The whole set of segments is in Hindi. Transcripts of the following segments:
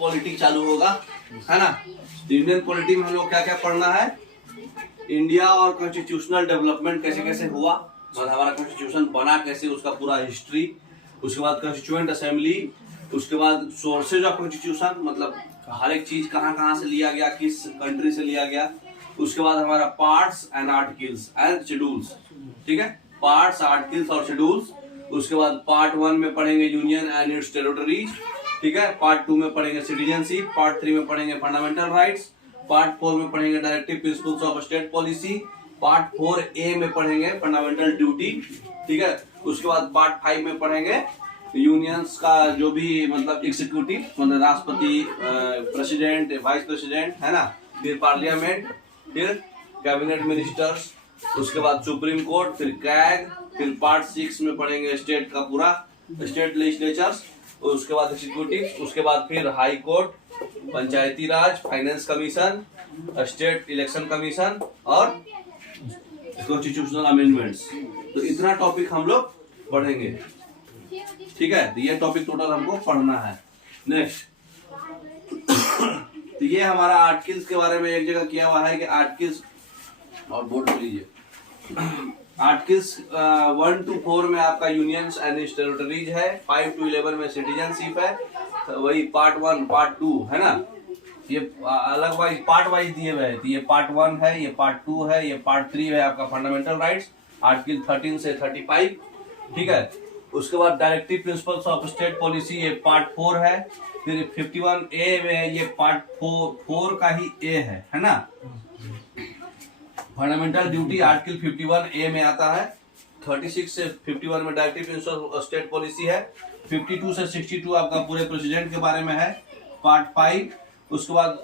पॉलिटी चालू होगा, है ना। इंडियन पॉलिटी में हम लोग क्या क्या पढ़ना है, इंडिया और कॉन्स्टिट्यूशनल डेवलपमेंट कैसे कैसे हुआ, मतलब हमारा कॉन्स्टिट्यूशन बना कैसे, उसका पूरा हिस्ट्री। उसके बाद कॉन्स्टिट्यूएंट असेंबली, उसके बाद सोर्सेज ऑफ कॉन्स्टिट्यूशन, मतलब हर एक चीज कहाँ कहाँ से लिया गया, किस कंट्री से लिया गया। उसके बाद हमारा parts and articles and schedules, ठीक है, पार्ट्स, आर्टिकल्स और शेड्यूल्स। उसके बाद पार्ट 1 में पढ़ेंगे यूनियन एंड इट्स टेरिटरीज, ठीक है। पार्ट 2 में पढ़ेंगे सिटीजनशिप, पार्ट 3 में पढ़ेंगे फंडामेंटल राइट्स, पार्ट 4 में पढ़ेंगे directive principles of state policy, part 4A में पढ़ेंगे फंडामेंटल ड्यूटी, ठीक है। उसके बाद पार्ट 5 में पढ़ेंगे यूनियंस का जो भी मतलब एग्जीक्यूटिव, मतलब राष्ट्रपति, प्रेसिडेंट, वाइस प्रेसिडेंट, है ना, फिर पार्लियामेंट, फिर कैबिनेट मिनिस्टर्स, उसके बाद सुप्रीम कोर्ट, फिर कैग, फिर पार्ट 6 में पढ़ेंगे स्टेट का पूरा स्टेट लेजिस्लेचर्स, उसके बाद एग्जीक्यूटिव, उसके बाद फिर high court, Panchayati Raj, finance commission, state election commission और कॉन्स्टिट्यूशनल अमेंडमेंट्स। तो इतना टॉपिक हम लोग पढ़ेंगे, ठीक है। तो ये टॉपिक टोटल हमको पढ़ना है। नेक्स्ट, तो ये हमारा आर्टिकल्स के बारे में एक जगह किया हुआ है कि आर्टिकल्स, और बोर्ड पे लीजिए, आर्टिकल्स 1 to 4 में आपका यूनियंस एंड इट्स टेरिटरीज है, 5 to 11 में सिटीजनशिप है, तो वही पार्ट 1 पार्ट 2 है ना, ये अलग वाइज पार्ट वाइज दिए हुए हैं। तो ये पार्ट 1 है, ये पार्ट 2 है, ये पार्ट 3 है आपका फंडामेंटल राइट्स, आर्टिकल 13 से 35, ठीक है। उसके बाद directive principles of state policy, ये पार्ट 4 है। फिर 51A में है, ये पार्ट 4 का ही A है ना। फंडामेंटल ड्यूटी आर्टिकल 51A में आता है। 36 से 51 में directive principle of state policy है। 52 से 62 आपका पूरे प्रेसिडेंट के बारे में है, पार्ट 5। उसके बाद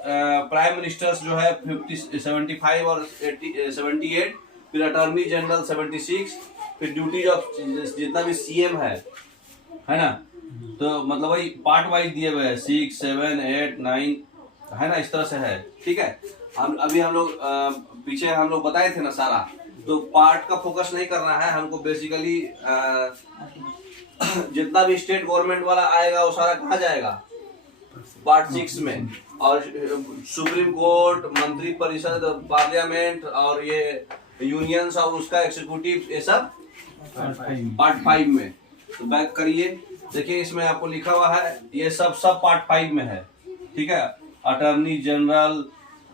प्राइम मिनिस्टर्स जो है 75 और 78, फिर अटॉर्नी जनरल 76, फिर ड्यूटीज ऑफ जितना भी CM है ना, तो मतलब वही पार्ट वाइज दिए हुए हैं, 6, 7, 8, 9, है ना, इस तरह से है, ठीक है। हम लोग पीछे हम लोग बताए थे ना सारा, तो पार्ट का फोकस नहीं करना है हमको। बेसिकली जितना भी स्टेट गवर्नमेंट वाला आएगा वो सारा कहाँ जाएगा, पार्ट 6 में। और सुप्रीम कोर्ट, मंत्री परिषद, पार्लियामेंट और ये यूनियंस और उसका एग्जीक्यूटिव, ये सब पार्ट 5 में। तो बैक करिए, देखिए इसमें आपको लिखा हुआ है, ये सब पार्ट 5 में है, ठीक है। अटॉर्नी जनरल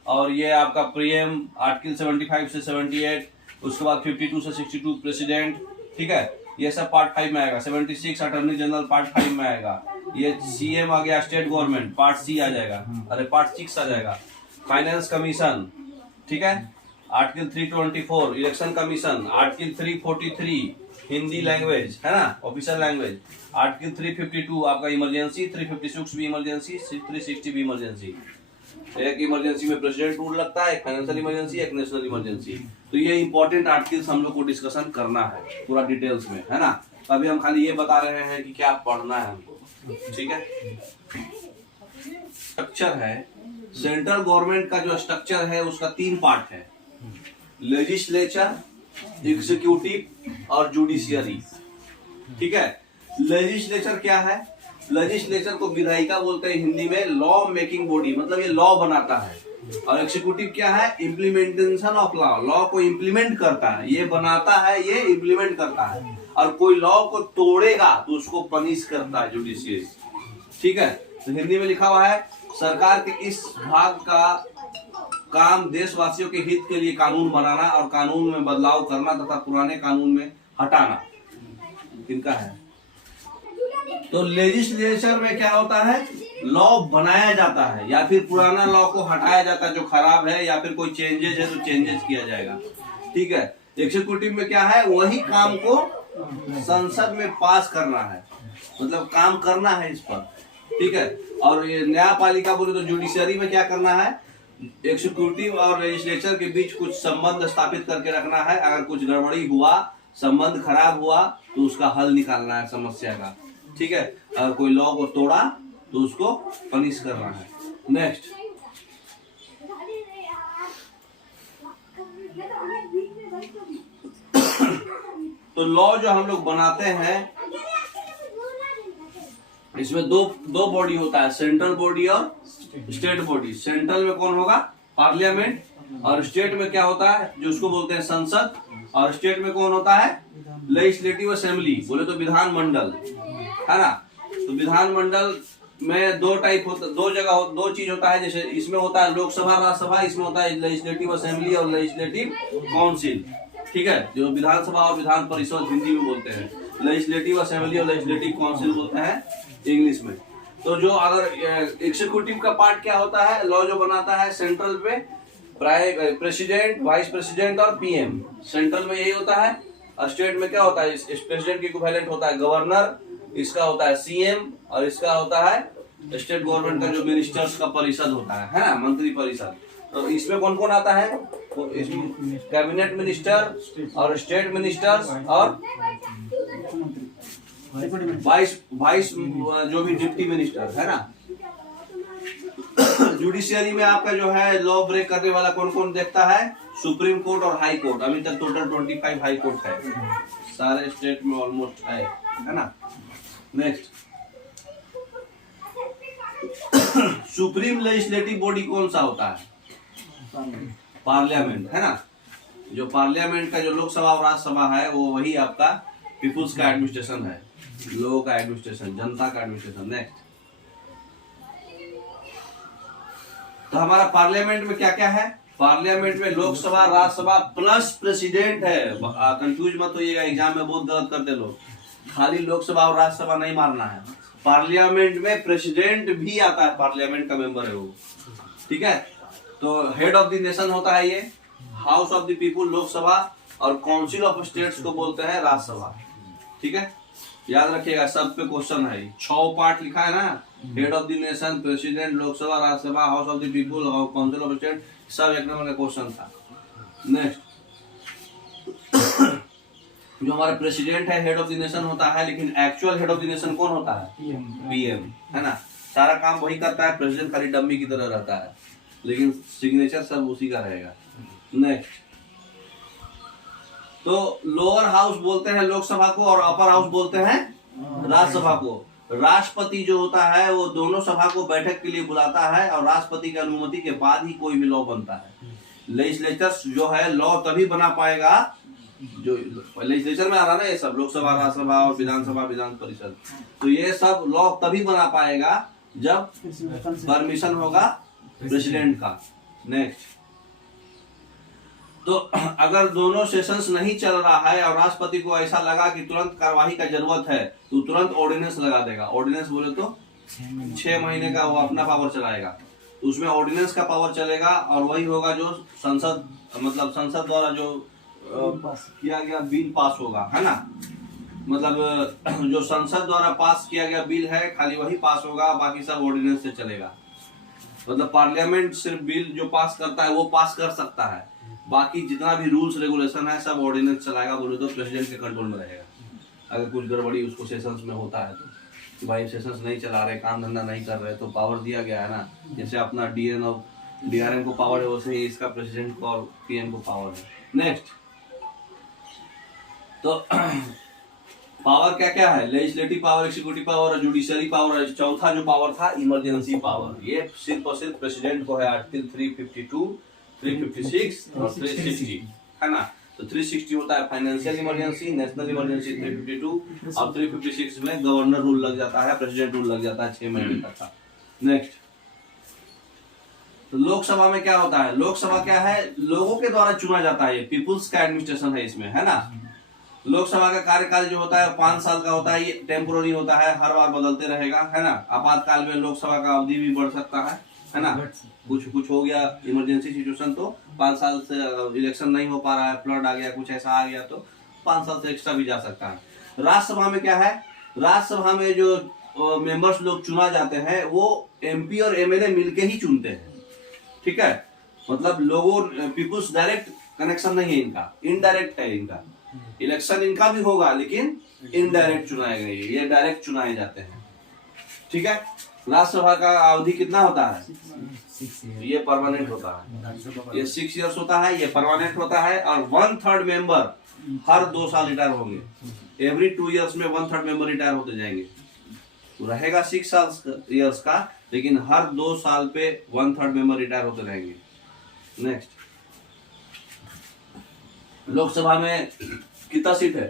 और ये आपका प्रीएम आर्टिकल 75 से 78, उसके बाद 52 से 62 प्रेसिडेंट, ठीक है, ये सब पार्ट 5 में आएगा। 76 अटॉर्नी जनरल पार्ट 5 में आएगा। ये CM आ गया, स्टेट गवर्नमेंट, पार्ट C आ जाएगा, अरे पार्ट 6 आ जाएगा। फाइनेंस कमीशन, ठीक है, article 324 election commission, article 343 Hindi language, है ना, ऑफिशियल लैंग्वेज, आर्टिकल 352 आपका इमरजेंसी, 356 भी इमरजेंसी, 360 भी इमरजेंसी। एक इमरजेंसी में प्रेसिडेंट रूल लगता है, एक फाइनेंशियल इमरजेंसी, एक नेशनल इमरजेंसी। तो ये इंपॉर्टेंट आर्टिकल्स हम लोग को डिस्कशन करना है पूरा डिटेल्स में, है ना। अभी हम खाली ये बता रहे हैं कि क्या पढ़ना है हमको, ठीक है। स्ट्रक्चर है, सेंट्रल गवर्नमेंट का जो स्ट्रक्चर है उसका 3 पार्ट है, लेजिस्लेचर, एग्जीक्यूटिव और जुडिशियरी, ठीक है। लेजिस्लेचर क्या है, लेजिस्लेचर को विधायिका बोलते हैं हिंदी में, लॉ मेकिंग बॉडी, मतलब ये लॉ बनाता है। और एग्जीक्यूटिव क्या है, इम्प्लीमेंटेशन ऑफ लॉ, लॉ को इम्प्लीमेंट करता है, ये बनाता है, ये इम्प्लीमेंट करता है। और कोई लॉ को तोड़ेगा तो उसको पनिश करता है जुडिशियरी, ठीक है। तो हिंदी में लिखा हुआ है, सरकार के इस भाग का काम देशवासियों के हित के लिए कानून बनाना और कानून में बदलाव करना तथा पुराने कानून में हटाना। किनका है, तो लेजिस्लेचर में क्या होता है, लॉ बनाया जाता है या फिर पुराना लॉ को हटाया जाता है जो खराब है, या फिर कोई चेंजेस है तो चेंजेस किया जाएगा, ठीक है। एग्जीक्यूटिव में क्या है, वही काम को संसद में पास करना है, मतलब काम करना है इस पर, ठीक है। और ये न्यायपालिका बोले तो जुडिशरी में क्या करना है, एग्जीक्यूटिव और लेजिस्लेचर के बीच कुछ संबंध स्थापित करके रखना है। अगर कुछ गड़बड़ी हुआ, संबंध खराब हुआ, तो उसका हल निकालना है समस्या का, ठीक है। अगर कोई लॉ को तोड़ा तो उसको पनिश करना है। नेक्स्ट, तो लॉ जो हम लोग बनाते हैं इसमें दो बॉडी होता है, सेंट्रल बॉडी और स्टेट बॉडी। सेंट्रल में कौन होगा? पार्लियामेंट। और स्टेट में क्या होता है? जो उसको बोलते हैं संसद। और स्टेट में कौन होता है? लेजिस्लेटिव असेंबली, बोले तो विधानमंडल, है ना। तो विधानमंडल में दो टाइप होता, दो चीज होता है। जैसे इसमें होता है लोकसभा राज्यसभा, इसमें होता है लेजिस्लेटिव असेंबली और लेजिस्लेटिव काउंसिल। ठीक है, जो विधानसभा और विधान परिषद हिंदी में बोलते हैं, लेजिस्लेटिव असेंबली और लेजिस्लेटिव काउंसिल बोलते हैं इंग्लिश में। तो जो अगर एग्जीक्यूटिव का पार्ट क्या होता है, लॉ जो बनाता है सेंट्रल पे, प्रेसिडेंट, वाइस प्रेसिडेंट और पीएम, सेंट्रल में यही होता है। और स्टेट में क्या होता है? इस प्रेसिडेंट के इक्विवेलेंट होता है गवर्नर, इसका होता है सीएम, और इसका होता है स्टेट गवर्नमेंट का जो मिनिस्टर्स का परिषद होता है ना, मंत्री परिषद। तो इसमें कौन कौन आता है? तो इसमें कैबिनेट मिनिस्टर और स्टेट मिनिस्टर्स और वाइस जो भी डिप्टी मिनिस्टर है ना। जुडिशियरी में आपका जो है लॉ ब्रेक करने वाला कौन कौन देखता है? सुप्रीम कोर्ट और हाई कोर्ट। अभी तक टोटल 25 हाई कोर्ट है, सारे स्टेट में ऑलमोस्ट है ना। नेक्स्ट, सुप्रीम लेजिस्लेटिव बॉडी कौन सा होता है? पार्लियामेंट, है ना। जो पार्लियामेंट का जो लोकसभा और राज्यसभा है वो वही आपका पीपुल्स का एडमिनिस्ट्रेशन है, लोगों का एडमिनिस्ट्रेशन, जनता का एडमिनिस्ट्रेशन। नेक्स्ट, तो हमारा पार्लियामेंट में क्या क्या है? पार्लियामेंट में लोकसभा, राज्यसभा प्लस प्रेसिडेंट है। कंफ्यूज मत होइएगा, एग्जाम में बहुत गलत करते लोग। खाली लोकसभा और राज्यसभा नहीं मारना है, पार्लियामेंट में प्रेसिडेंट भी आता है, पार्लियामेंट का मेंबर है वो। ठीक है, तो हेड ऑफ द नेशन होता है ये, house of the people Lok Sabha, और काउंसिल ऑफ स्टेट्स को बोलते हैं राज्यसभा। ठीक है, याद रखिएगा, सब पे क्वेश्चन है। 6 पार्ट लिखा है ना, head of the nation, president, Lok Sabha, Rajya Sabha, house of the people और काउंसिल ऑफ स्टेट, सब एक नंबर का क्वेश्चन था। नेक्स्ट, जो हमारा प्रेसिडेंट है हेड ऑफ द नेशन होता है, लेकिन actual head of the nation कौन होता है? पीएम, है ना। सारा काम वही करता है, प्रेसिडेंट खाली डम्मी की तरह रहता है, लेकिन सिग्नेचर सब उसी का रहेगा। नेक्स्ट, तो लोअर हाउस बोलते हैं लोकसभा को और अपर हाउस बोलते हैं राज्यसभा को। राष्ट्रपति जो होता है वो दोनों सभा को बैठक के लिए बुलाता है और राष्ट्रपति की अनुमति के बाद ही कोई भी लॉ बनता है। लेजिस्लेचर जो है लॉ तभी बना पाएगा, जो लेजिस्लेचर में आ रहा है ना ये सब, लोकसभा, राज्यसभा और विधानसभा, विधान परिषद, तो ये सब लॉ तभी बना पाएगा जब परमिशन होगा प्रेसिडेंट का। नेक्स्ट, तो अगर दोनों सेशंस नहीं चल रहा है और राष्ट्रपति को ऐसा लगा कि तुरंत कार्यवाही का जरूरत है, तो तुरंत ऑर्डिनेंस लगा देगा। ऑर्डिनेंस बोले तो 6 महीने का वो अपना पावर चलाएगा, तो उसमें ऑर्डिनेंस का पावर चलेगा और वही होगा जो संसद, मतलब संसद द्वारा जो किया गया बिल पास होगा, है ना। मतलब जो संसद द्वारा पास किया गया बिल है खाली वही पास होगा, बाकी सब ऑर्डिनेंस से चलेगा। मतलब पार्लियामेंट सिर्फ बिल जो पास करता है वो पास कर सकता है, बाकी जितना भी रूल्स रेगुलेशन है सब ऑर्डिनेंस चलाएगा, बोले तो प्रेसिडेंट के कंट्रोल में रहेगा। अगर कुछ गड़बड़ी उसको सेशंस में होता है तो, कि भाई सेशंस नहीं चला रहे, काम धंधा नहीं कर रहे, तो पावर दिया गया है ना, जैसे अपना डीआरएम को पावर है वैसे ही इसका प्रेसिडेंट को और पीएम को पावर है। नेक्स्ट, तो पावर क्या क्या है? लेजिस्लेटिव पावर, एक्जीक्यूटिव पावर और जुडिशियरी पावर। चौथा जो पावर था इमरजेंसी पावर, ये सिर्फ और सिर्फ प्रेसिडेंट को है। आर्टिकल 352, 356 और 360, है ना। तो 360 होता है फाइनेंशियल इमरजेंसी, नेशनल इमरजेंसी 352, और 356 में गवर्नर रूल लग जाता है, प्रेसिडेंट रूल लग जाता है 6 महीने तक का। नेक्स्ट, तो लोकसभा में क्या होता है? लोकसभा क्या है? लोगों के द्वारा चुना जाता है, पीपुल्स का एडमिनिस्ट्रेशन है इसमें, है ना। लोकसभा का कार्यकाल जो होता है 5 साल का होता है, ये टेम्पोररी होता है, हर बार बदलते रहेगा, है ना। आपातकाल में लोकसभा का अवधि भी बढ़ सकता है ना। कुछ हो गया इमरजेंसी सिचुएशन तो 5 साल से इलेक्शन नहीं हो पा रहा है, फ्लड आ गया, कुछ ऐसा आ गया तो 5 साल से एक्स्ट्रा भी जा सकता है। राज्यसभा में क्या है? राज्यसभा में जो मेंबर्स लोग चुना जाते हैं वो एमपी और एमएलए मिलके ही चुनते हैं। ठीक है, मतलब लोगों, पीपुल्स डायरेक्ट कनेक्शन नहीं है इनका, इनडायरेक्ट है इनका। इलेक्शन इनका भी होगा लेकिन इनडायरेक्ट चुनाए गए, ये डायरेक्ट चुनाए जाते हैं। ठीक है, राज्यसभा का अवधि कितना होता है? 6 ईयर। ये परमानेंट होता है, ये 6 इयर्स होता है, ये परमानेंट होता है। और 1/3 मेंबर हर 2 साल रिटायर होंगे। एवरी 2 इयर्स में 1/3 मेंबर रिटायर होते जाएंगे। रहेगा 6 ईयर्स का, लेकिन हर 2 साल पे 1/3 मेंबर रिटायर होते रहेंगे। नेक्स्ट, लोकसभा में कितना सीट है?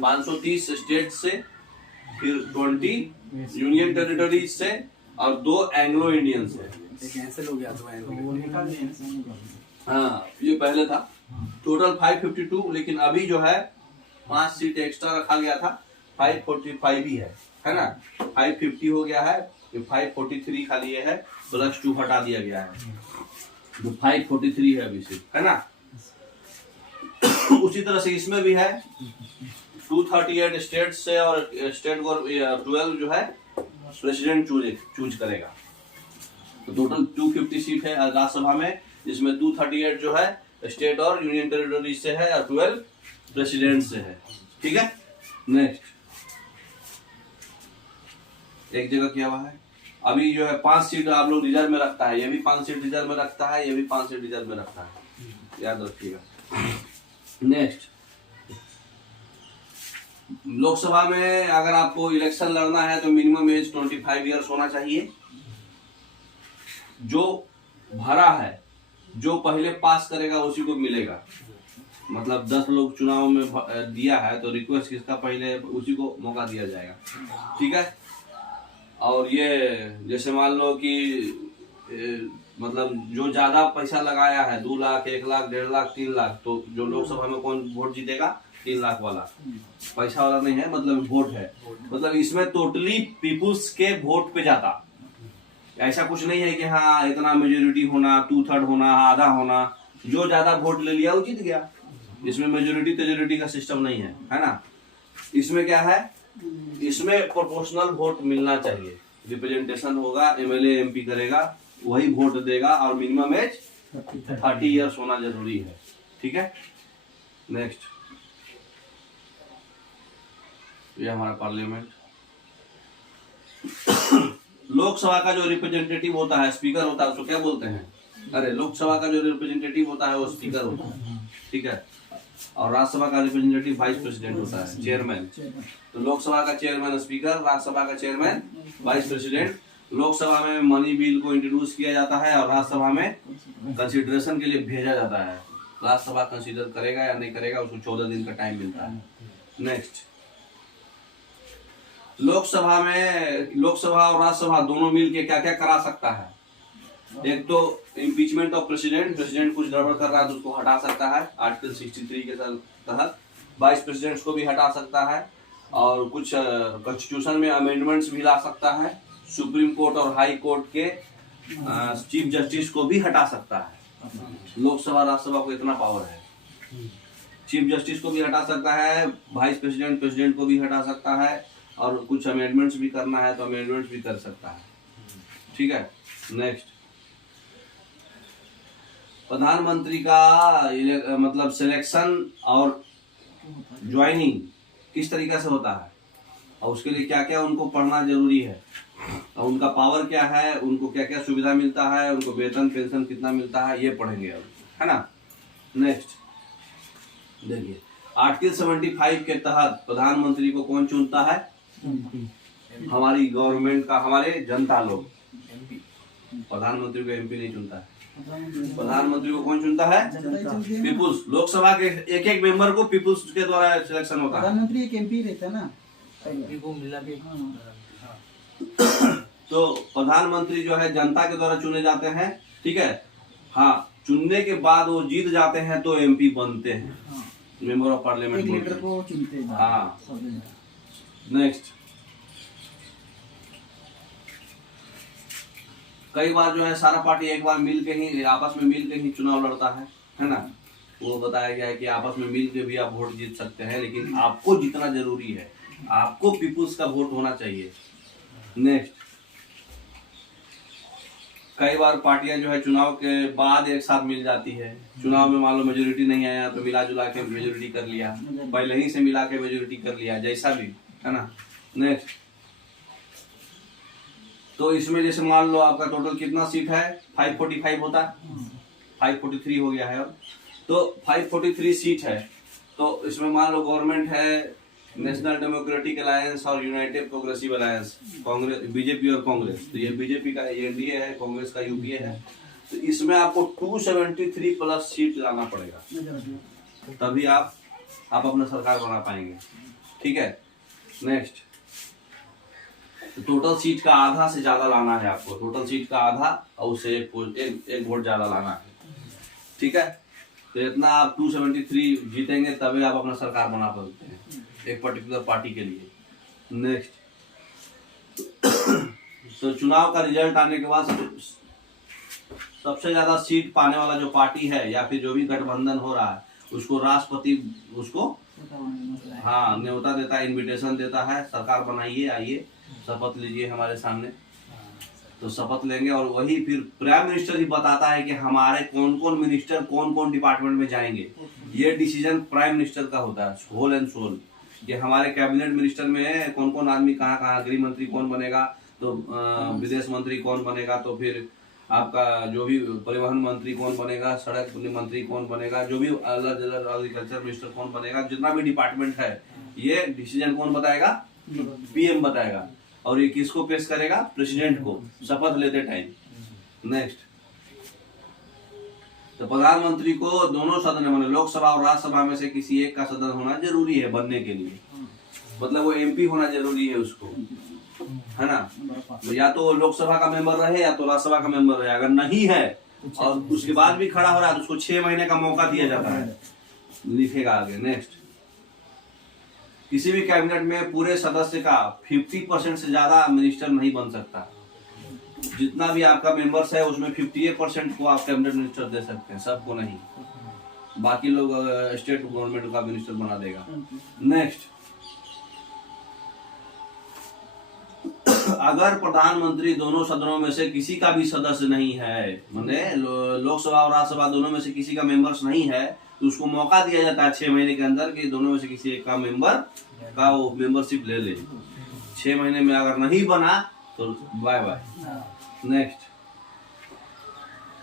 530 स्टेट से, फिर 20 यूनियन टेरिटरीज से और 2 एंग्लो इंडियन से। कैंसिल हो गया तो हाँ, ये पहले था। टोटल 552, लेकिन अभी जो है 5 सीट एक्स्ट्रा रखा गया था, 545 ही है ना। 550 हो गया है, 543 खाली ये है, +2 हटा दिया गया है, तो 543 है अभी सिर्फ, है ना। उसी तरह से इसमें भी है 238 स्टेट से, और स्टेट 12 जो है प्रेसिडेंट चूज करेगा। तो टोटल 250 सीट है राज्यसभा में, जिसमें 238 जो है स्टेट और यूनियन टेरिटरी से है और 12 प्रेसिडेंट से है। ठीक है। नेक्स्ट, एक जगह क्या हुआ है, अभी जो है 5 सीट आप लोग रिजर्व में रखता है, ये भी 5 सीट रिजर्व में रखता है, ये भी 5 सीट रिजर्व में रखता है, याद रखिएगा। नेक्स्ट, लोकसभा में अगर आपको इलेक्शन लड़ना है तो मिनिमम एज 25 ईयर्स होना चाहिए। जो भरा है, जो पहले पास करेगा उसी को मिलेगा। मतलब 10 लोग चुनाव में दिया है तो रिक्वेस्ट किसका पहले, उसी को मौका दिया जाएगा। ठीक है। और ये जैसे मान लो कि मतलब जो ज्यादा पैसा लगाया है, 2 लाख, 1 लाख, 1.5 लाख, 3 लाख, तो जो लोकसभा में कौन वोट जीतेगा? 3 लाख वाला। पैसा वाला नहीं है, मतलब वोट है, मतलब इसमें टोटली पीपुल्स के वोट पे जाता। ऐसा कुछ नहीं है कि हाँ इतना मेजोरिटी होना, 2/3 होना, आधा होना, जो ज्यादा वोट ले लिया वो जीत गया। इसमें मेजोरिटी तेजोरिटी का सिस्टम नहीं है ना। इसमें क्या है, इसमें प्रोपोर्शनल वोट मिलना चाहिए, रिप्रेजेंटेशन होगा, एमएलए एमपी करेगा, वही वोट देगा, और मिनिमम एज 30 ईयर्स होना जरूरी है। ठीक है। नेक्स्ट, ये हमारा पार्लियामेंट। लोकसभा का जो रिप्रेजेंटेटिव होता है, स्पीकर होता है, उसको क्या बोलते हैं? अरे, लोकसभा का जो रिप्रेजेंटेटिव होता है वो स्पीकर होता है। ठीक है। और राज्यसभा का रिप्रेजेंटेटिव वाइस प्रेसिडेंट होता है, चेयरमैन। तो लोकसभा का चेयरमैन स्पीकर, राज्यसभा का चेयरमैन वाइस प्रेसिडेंट। लोकसभा में मनी बिल को इंट्रोड्यूस किया जाता है और राज्यसभा में कंसिडरेशन के लिए भेजा जाता है। राज्यसभा कंसीडर करेगा या नहीं करेगा, उसको 14 दिन का टाइम मिलता है। नेक्स्ट, लोकसभा और राज्यसभा दोनों मिलके क्या क्या करा सकता है? एक तो इम्पीचमेंट ऑफ प्रेसिडेंट कुछ गड़बड़ कर रहा है तो उसको हटा सकता है, आर्टिकल 63 के तहत। वाइस प्रेसिडेंट को भी हटा सकता है, और कुछ कॉन्स्टिट्यूशन में अमेंडमेंट्स भी ला सकता है। सुप्रीम कोर्ट और हाई कोर्ट के चीफ जस्टिस को भी हटा सकता है। लोकसभा राज्यसभा को इतना पावर है। चीफ जस्टिस को भी हटा सकता है, वाइस प्रेसिडेंट को भी हटा सकता है, और कुछ अमेंडमेंट्स भी करना है तो अमेंडमेंट्स भी कर सकता है। ठीक है। नेक्स्ट, प्रधानमंत्री का मतलब सिलेक्शन और ज्वाइनिंग किस तरीके से होता है, और उसके लिए क्या क्या उनको पढ़ना जरूरी है, और उनका पावर क्या है, उनको क्या क्या सुविधा मिलता है, उनको वेतन पेंशन कितना मिलता है, ये पढ़ेंगे अब, है ना। नेक्स्ट, देखिए आर्टिकल 75 के तहत प्रधानमंत्री को कौन चुनता है? हमारी गवर्नमेंट का, हमारे जनता लोग। प्रधानमंत्री को एमपी नहीं चुनता है, प्रधानमंत्री को कौन चुनता है? पीपुल्स। लोकसभा के एक मेंबर को पीपुल्स के द्वारा सिलेक्शन होता है। प्रधानमंत्री एक एमपी रहता है ना, एमपी को मिला के। तो प्रधानमंत्री जो है जनता के द्वारा चुने जाते हैं। ठीक है। हाँ, चुनने के बाद वो जीत जाते हैं तो एमपी बनते हैं, मेंबर ऑफ पार्लियामेंट। एक लीडर को चुनते हैं। हाँ। नेक्स्ट, कई बार जो है सारा पार्टी एक बार मिल के ही, आपस में मिल के ही चुनाव लड़ता है ना। वो बताया गया है कि आपस में मिल के भी आप वोट जीत सकते हैं, लेकिन आपको जीतना जरूरी है, आपको पीपुल्स का वोट होना चाहिए। नेक्स्ट, कई बार पार्टियां जो है चुनाव के बाद एक साथ मिल जाती है। चुनाव में मान लो मेजोरिटी नहीं आया तो मिला जुला के मेजोरिटी कर लिया, पहले ही से मिला के मेजोरिटी कर लिया, जैसा भी, है ना। नेक्स्ट, तो इसमें जैसे मान लो आपका टोटल कितना सीट है, 545 होता है, 543 हो गया है अब। तो 543 सीट है, तो इसमें मान लो गवर्नमेंट है नेशनल डेमोक्रेटिक अलायंस और United progressive alliance, Congress, BJP और कांग्रेस। तो ये बीजेपी का एनडीए है, कांग्रेस का यूपीए है। तो इसमें आपको 273 प्लस सीट लाना पड़ेगा, तभी आप अपना सरकार बना पाएंगे। ठीक है, नेक्स्ट। तो टोटल सीट का आधा से ज्यादा लाना है आपको, टोटल सीट का आधा और उससे एक वोट ज्यादा लाना है। ठीक है, तो इतना आप 273 जीतेंगे तभी आप अपना सरकार बना सकते हैं एक पर्टिकुलर पार्टी के लिए। नेक्स्ट, तो चुनाव का रिजल्ट आने के बाद सबसे ज्यादा सीट पाने वाला जो पार्टी है या फिर जो भी गठबंधन हो रहा है उसको राष्ट्रपति उसको हाँ न्योता देता है, इनविटेशन देता है, सरकार बनाइए, आइए शपथ लीजिए हमारे सामने। तो शपथ लेंगे और वही फिर प्राइम मिनिस्टर ही बताता है कि हमारे कौन कौन मिनिस्टर कौन कौन डिपार्टमेंट में जाएंगे। ये डिसीजन प्राइम मिनिस्टर का होता है, होल एंड सोल, कि हमारे कैबिनेट मिनिस्टर में कौन कौन आदमी कहाँ कहाँ, गृह मंत्री कौन बनेगा, तो विदेश मंत्री कौन बनेगा, तो फिर आपका जो भी परिवहन मंत्री कौन बनेगा, सड़क मंत्री कौन बनेगा, जो भी अलग अलग एग्रीकल्चर मिनिस्टर कौन बनेगा, जितना भी डिपार्टमेंट है ये डिसीजन कौन बताएगा, पीएम बताएगा। और ये किसको पेश करेगा, प्रेसिडेंट को शपथ लेते टाइम। नेक्स्ट, तो प्रधानमंत्री को दोनों सदन में, लोकसभा और राज्यसभा में से किसी एक का सदन होना जरूरी है बनने के लिए, मतलब वो एमपी होना जरूरी है उसको, है ना। या तो लोकसभा का मेंबर रहे या तो राज्यसभा का मेंबर रहे। अगर नहीं है और उसके बाद भी खड़ा हो रहा है तो उसको 6 महीने का मौका दिया जाता है, लिखेगा आगे। नेक्स्ट, किसी भी कैबिनेट में पूरे सदस्य का 50% से ज्यादा मिनिस्टर नहीं बन सकता। जितना भी आपका मेंबर्स है उसमें 58% को आप कैबिनेट मिनिस्टर दे सकते हैं, सबको नहीं, बाकी लोग स्टेट गवर्नमेंट का मिनिस्टर बना देगा। नेक्स्ट, अगर प्रधानमंत्री दोनों सदनों में से किसी का भी सदस्य नहीं है, माने लोकसभा और राज्यसभा दोनों में से किसी का मेंबर्स नहीं है, तो उसको मौका दिया जाता है 6 महीने के अंदर कि दोनों में से किसी एक का मेंबर का वो मेंबरशिप ले ले। 6 महीने में अगर नहीं बना तो bye bye. Next,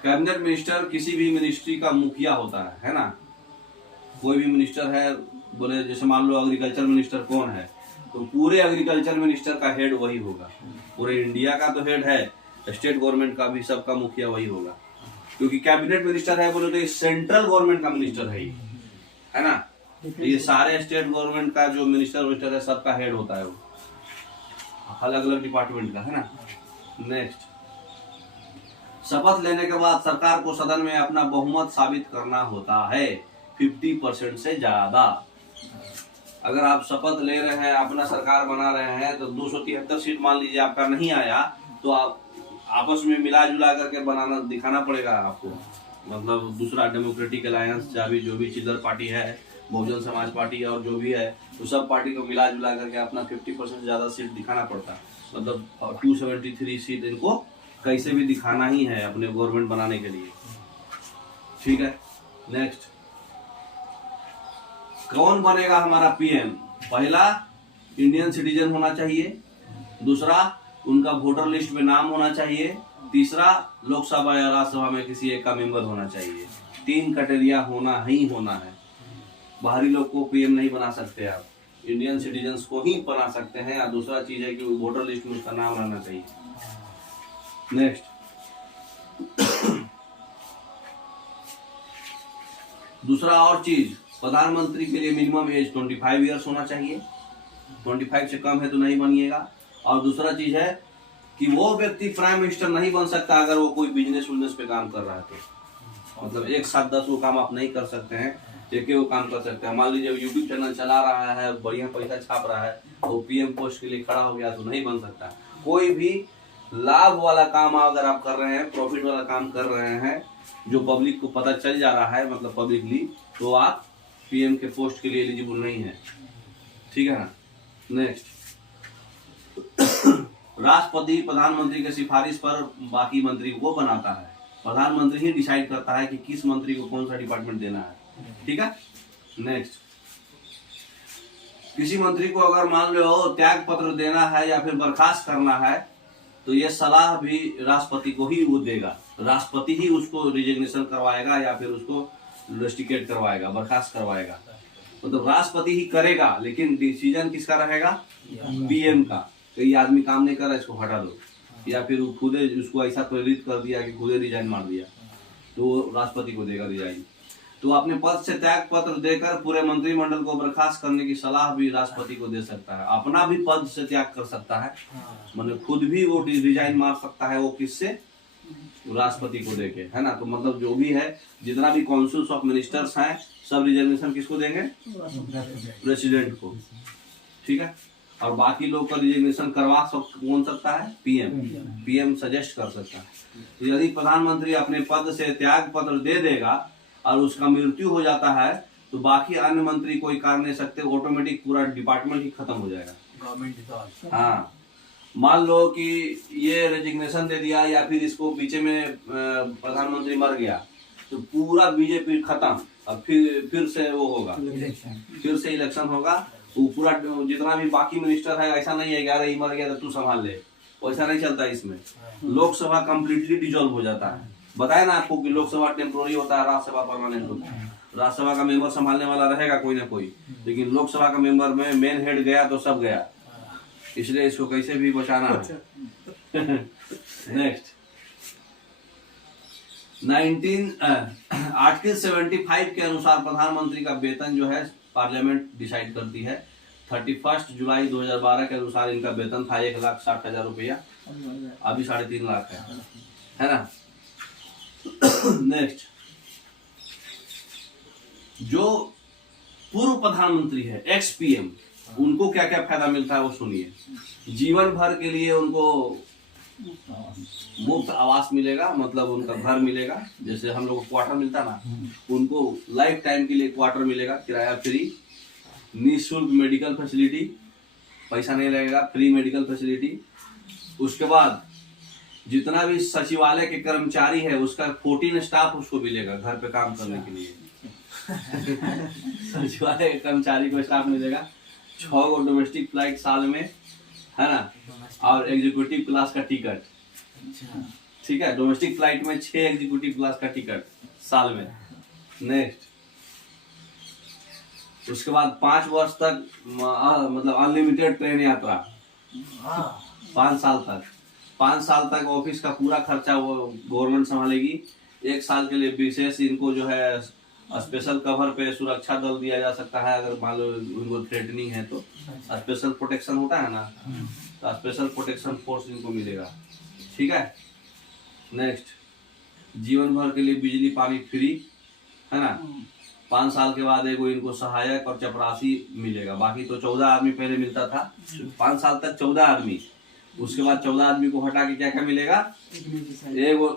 cabinet minister किसी भी मिनिस्ट्री का मुखिया होता है ना। कोई भी मिनिस्टर है, बोले जैसे मान लो एग्रीकल्चर मिनिस्टर कौन है, तो पूरे एग्रीकल्चर मिनिस्टर का हेड वही होगा। पूरे इंडिया का तो हेड है, स्टेट गवर्नमेंट का भी सबका मुखिया वही होगा, क्योंकि कैबिनेट मिनिस्टर है बोले तो ये सेंट्रल गवर्नमेंट का मिनिस्टर है ना। तो ये सारे स्टेट गवर्नमेंट का जो मिनिस्टर है सबका हेड होता है, वो अलग अलग डिपार्टमेंट का, है ना। नेक्स्ट, शपथ लेने के बाद सरकार को सदन में अपना बहुमत साबित करना होता है 50% से ज्यादा। अगर आप शपथ ले रहे हैं, अपना सरकार बना रहे हैं, तो 273 सीट मान लीजिए आपका नहीं आया, तो आप आपस में मिला जुला करके बनाना दिखाना पड़ेगा आपको। मतलब दूसरा डेमोक्रेटिक अलायंस जो भी चिल्लर पार्टी है, बहुजन समाज पार्टी और जो भी है, तो सब पार्टी को मिला जुला करके अपना 50% ज्यादा सीट दिखाना पड़ता है। मतलब 273 सीट इनको कैसे भी दिखाना ही है अपने गवर्नमेंट बनाने के लिए। ठीक है, नेक्स्ट, कौन बनेगा हमारा पीएम। पहला, इंडियन सिटीजन होना चाहिए। दूसरा, उनका वोटर लिस्ट में नाम होना चाहिए। तीसरा, लोकसभा या राज्यसभा में किसी एक का मेंबर होना चाहिए। 3 क्राइटेरिया होना ही होना है। बाहरी लोग को पीएम नहीं बना सकते आप, इंडियन सिटीजन्स को ही बना सकते हैं। और दूसरा चीज है कि वोटर लिस्ट में उसका नाम रहना चाहिए। नेक्स्ट, दूसरा और चीज, प्रधानमंत्री के लिए मिनिमम एज 25 ईयर्स होना चाहिए। 25 से कम है तो नहीं बनिएगा। और दूसरा चीज है कि वो व्यक्ति प्राइम मिनिस्टर नहीं बन सकता अगर वो कोई बिजनेस पे काम कर रहा है तो। मतलब एक साथ 10 वो काम आप नहीं कर सकते हैं, एक वो काम कर सकते हैं। मान लीजिए यूट्यूब चैनल चला रहा है, बढ़िया पैसा छाप रहा है, तो पीएम पोस्ट के लिए खड़ा हो गया तो नहीं बन सकता। कोई भी लाभ वाला काम अगर आप कर रहे हैं, प्रॉफिट वाला काम कर रहे हैं, जो पब्लिक को पता चल जा रहा है, मतलब पब्लिकली, तो आप पीएम के पोस्ट के लिए एलिजिबल नहीं है। ठीक है ना। नेक्स्ट, राष्ट्रपति प्रधानमंत्री की सिफारिश पर बाकी मंत्री को बनाता है। प्रधानमंत्री ही डिसाइड करता है कि किस मंत्री को कौन सा डिपार्टमेंट देना है। ठीक है। नेक्स्ट, किसी मंत्री को अगर मान लो त्याग पत्र देना है या फिर बर्खास्त करना है, तो ये सलाह भी राष्ट्रपति को ही वो देगा। राष्ट्रपति ही उसको रिजिग्नेशन करवाएगा या फिर उसको रेस्टिकेट करवाएगा, बर्खास्त करवाएगा। मतलब राष्ट्रपति ही करेगा, लेकिन डिसीजन किसका रहेगा? पीएम का। कई आदमी काम नहीं कर रहा, इसको हटा दो, या फिर वो खुदे उसको ऐसा प्रेरित कर दिया कि खुदे रिजाइन मार दिया, तो वो राष्ट्रपति को देगा रिजाइन। तो अपने पद से त्याग पत्र देकर पूरे मंत्रिमंडल को बर्खास्त करने की सलाह भी राष्ट्रपति को दे सकता है। अपना भी पद से त्याग कर सकता है, मतलब खुद भी वो रिजाइन मार सकता है। वो किससे? राष्ट्रपति को देके, है ना। तो मतलब जो भी है, जितना भी काउंसिल्स ऑफ मिनिस्टर्स हैं, सब रिजर्वेशन किसको देंगे? प्रेसिडेंट को, ठीक है। और बाकी लोग का रिजर्वेशन करवा कौन सकता है? पीएम। पीएम सजेस्ट कर सकता है। यदि प्रधानमंत्री अपने पद से त्याग पत्र दे देगा और उसका मृत्यु हो जाता है, तो बाकी अन्य मंत्री कोई कर नहीं सकते, ऑटोमेटिक पूरा डिपार्टमेंट ही खत्म हो जाएगा। गवर्नमेंट। हाँ, मान लो कि ये रेजिग्नेशन दे दिया या फिर इसको पीछे में प्रधानमंत्री मर गया, तो पूरा बीजेपी खत्म। अब फिर से वो होगा, फिर से इलेक्शन होगा। वो पूरा जितना भी बाकी मिनिस्टर है, ऐसा नहीं है कि अरे मर गया तो तू संभाल ले, वैसा नहीं चलता इसमें। लोकसभा कंप्लीटली डिजोल्व हो जाता है। बताया ना आपको कि लोकसभा टेम्पोररी होता है, राज्यसभा परमानेंट होता है। राज्यसभा का मेंबर संभालने वाला रहेगा कोई ना कोई, लेकिन लोकसभा का मेंबर में मेन हेड गया तो सब गया, इसलिए इसको कैसे भी बचाना है। नेक्स्ट, आर्टिकल 75 के अनुसार प्रधानमंत्री का वेतन जो है पार्लियामेंट डिसाइड करती है। 31 जुलाई 2012 के अनुसार इनका वेतन था 1,60,000 रुपया, अभी 3.5 लाख है ना। नेक्स्ट, जो पूर्व प्रधानमंत्री है, एक्स पीएम, उनको क्या क्या फायदा मिलता है वो सुनिए। जीवन भर के लिए उनको मुफ्त आवास मिलेगा, मतलब उनका घर मिलेगा। जैसे हम लोग को क्वार्टर मिलता ना, उनको लाइफ टाइम के लिए क्वार्टर मिलेगा, किराया फ्री। निःशुल्क मेडिकल फैसिलिटी, पैसा नहीं लगेगा, फ्री मेडिकल फैसिलिटी। उसके बाद जितना भी सचिवालय के कर्मचारी है, उसका 14 स्टाफ उसको मिलेगा घर पे काम करने के लिए। सचिवालय के कर्मचारी को स्टाफ मिलेगा। 6 डोमेस्टिक फ्लाइट साल में, है ना, और एग्जीक्यूटिव क्लास का टिकट, ठीक है। डोमेस्टिक फ्लाइट में 6 एग्जीक्यूटिव क्लास का टिकट साल में। नेक्स्ट, उसके बाद 5 वर्ष तक मतलब अनलिमिटेड ट्रेन यात्रा, 5 साल तक। 5 साल तक ऑफिस का पूरा खर्चा वो गवर्नमेंट संभालेगी। 1 साल के लिए विशेष इनको जो है स्पेशल कवर पे सुरक्षा दल दिया जा सकता है, अगर मान लो उनको थ्रेटनिंग है तो। स्पेशल प्रोटेक्शन होता है ना, तो स्पेशल प्रोटेक्शन फोर्स इनको मिलेगा, ठीक है। नेक्स्ट, जीवन भर के लिए बिजली पानी फ्री, है ना। 5 साल के बाद एगो इनको सहायक और चपरासी मिलेगा। बाकी तो 14 आदमी पहले मिलता था, 5 साल तक 14 आदमी। उसके बाद 14 आदमी को हटा के क्या क्या मिलेगा? एगो